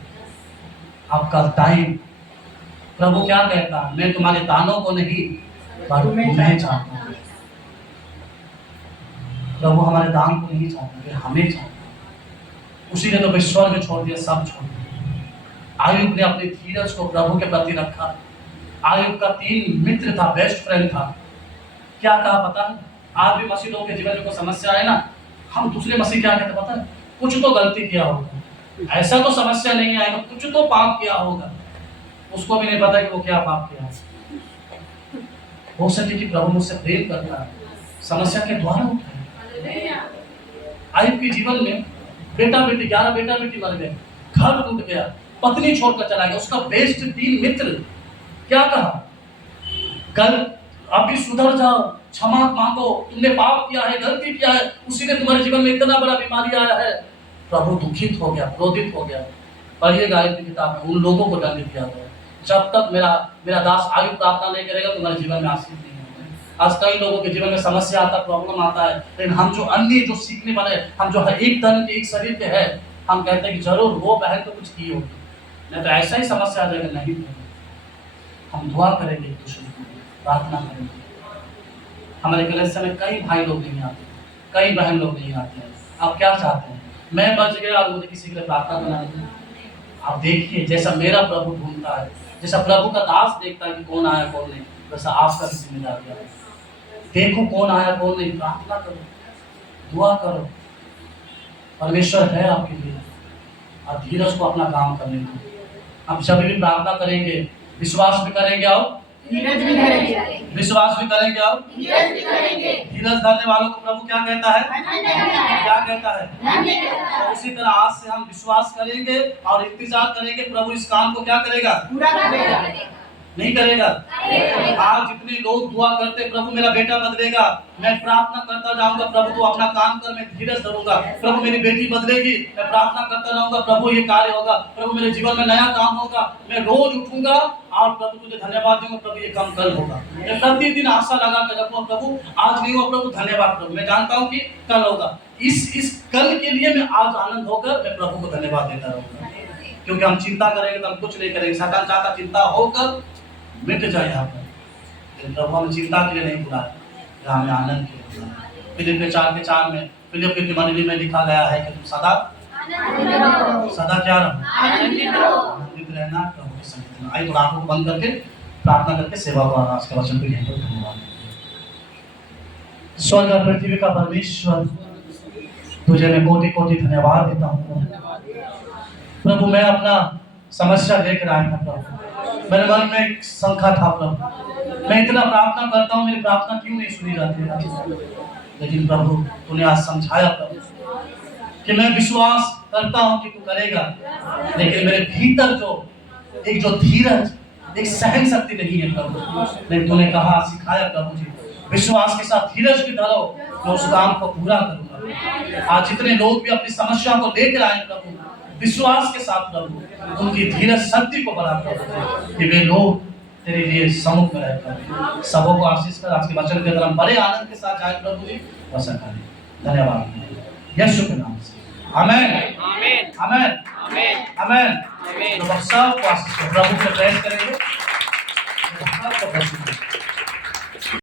आपका टाइम। प्रभु क्या कहता है? मैं तुम्हारे दानों को नहीं पर तुम्हें चाहता हूँ। प्रभु हमारे दान को नहीं चाहते, हमें चाहता। उसी ने तो विश्व में छोड़ दिया, सब छोड़ दिया। आयुब ने अपनी धीरज को प्रभु के प्रति रखा। आयुब का 3 मित्र था, बेस्ट फ्रेंड था। क्या कहा पता है? आज भी मसीहों के जीवन में कोई समस्या है ना, हम दूसरे मसीह क्या कहते पता है? कुछ तो गलती किया होगा, ऐसा तो समस्या नहीं आएगा, कुछ तो पाप किया होगा। उसको भी नहीं पता कि वो क्या पाप किया है। हो सके कि प्रभु मुझसे प्रेम करता है, समस्या के द्वारा उठाए। आयुब के जीवन में बेटा बेटी 11 बेटा बेटी मर गए, घर टूट गया, पत्नी छोड़कर चला गया। उसका बेस्ट 3 मित्र क्या कहा? कल अभी सुधर जाओ, क्षमा मांगो, तुमने पाप किया है, गलती किया है, उसी ने तुम्हारे जीवन में इतना बड़ा बीमारी आया है। प्रभु दुखित हो गया, क्रोधित हो गया। पढ़िएगा आयुब की किताब में, उन लोगों को दंडित किया गया। जब तक मेरा दास आयुब प्रार्थना नहीं करेगा, तुम्हारे जीवन में आशीष नहीं होगा। आज कई लोगों के जीवन में समस्या आता, प्रॉब्लम आता है, लेकिन हम जो अन्य जो सीखने वाले, हम जो एक तन के एक शरीर के है, हम कहते हैं कि जरूर वो बहन तो कुछ की होगी, नहीं तो ऐसा ही समस्या आ जाएगा। नहीं, हम दुआ करेंगे, एक दूसरे को प्रार्थना करेंगे। हमारे कलेक्शन में कई भाई लोग नहीं आते, कई बहन लोग नहीं आते हैं। आप क्या चाहते हैं? मैं बच गया और मुझे किसी के लिए प्रार्थना करना नहीं। आप देखिए, जैसा मेरा प्रभु ढूंढता है, जैसा प्रभु का दास देखता है कि कौन आया कौन नहीं, वैसा आपका भी जिम्मेदारी है। देखो कौन आया कौन नहीं, प्रार्थना करो, दुआ करो। परमेश्वर है आपके लिए, और धीरज को अपना काम करने दो। हम जब भी प्रार्थना करेंगे, विश्वास भी करेंगे और धीरज भी करेंगे, विश्वास भी करेंगे और धीरज भी करेंगे। धीरज धरने वालों को प्रभु क्या कहता है? क्या कहता है? तो उसी तरह आज से हम विश्वास करेंगे और इंतजार करेंगे, प्रभु इस काम को क्या करेगा? पूरा करेगा। नहीं करेगा? आज जितने लोग दुआ करते, प्रभु मेरा बेटा बदलेगा, मैं प्रार्थना करता जाऊंगा, प्रभु तू अपना काम कर, मैं धीरज धरूंगा। प्रभु मेरी बेटी बदलेगी, मैं प्रार्थना करता रहूंगा, प्रभु ये कार्य होगा, प्रभु मेरे जीवन में नया काम होगा, मैं रोज उठूंगा और प्रभु तुझे धन्यवाद दूंगा, प्रभु ये काम कल होगा। मैं प्रतिदिन आशा लगा कर रखूंगा, प्रभु आज नहीं हुआ, प्रभु धन्यवाद, प्रभु मैं जानता हूँ कि कल होगा। इस कल के लिए मैं आज आनंद होकर मैं प्रभु को धन्यवाद देता रहूंगा। क्योंकि हम चिंता करेंगे तो हम कुछ नहीं करेंगे। शैतान चाहता चिंता होकर मिट जाए यहाँ पर, लेकिन प्रभु हमें चिंता के लिए नहीं बुलाया, हमें आनंद के लिए बुलाया। फिलिप्पियों 4:4 में, फिलिप्पियों की मंडली में लिखा गया है कि तुम सदा क्या रहो? आनंदित रहना प्रभु के संग में। आइए आंखों को बंद करके प्रार्थना करके सेवा को आज का वचन को यहीं पर धन्यवाद। स्वर्ग और पृथ्वी का परमेश्वर, तुझे मैं कोटि कोटि धन्यवाद देता हूँ प्रभु। मैं अपना समस्या लेकर आया था प्रभु, मेरे मन में एक शंका था प्रभु, मैं इतना प्रार्थना करता हूँ, मेरी प्रार्थना क्यों नहीं सुनी जाती है? लेकिन प्रभु तूने आज समझाया प्रभु कि मैं विश्वास करता हूँ कि तू करेगा, लेकिन मेरे भीतर जो धीरज, एक सहन शक्ति नहीं है प्रभु। लेकिन तूने कहा, सिखाया प्रभु जी, विश्वास के साथ धीरज भी धरो, मैं उस काम को पूरा करूंगा। आज जितने लोग भी अपनी समस्या को लेकर आए प्रभु, विश्वास के साथ प्रभु उनकी धीरज शक्ति को बढ़ा प्रभु, कि वे लोग तेरे लिए सम्मुख में रहकर सबों को आशीष कर आज के वचन के तरफ बड़े आनंद के साथ जाए प्रभु जी, वैसा करें। धन्यवाद यीशु के नाम से, आमेन आमेन आमेन आमेन आमेन। सब प्रभु को प्रेज करेंगे।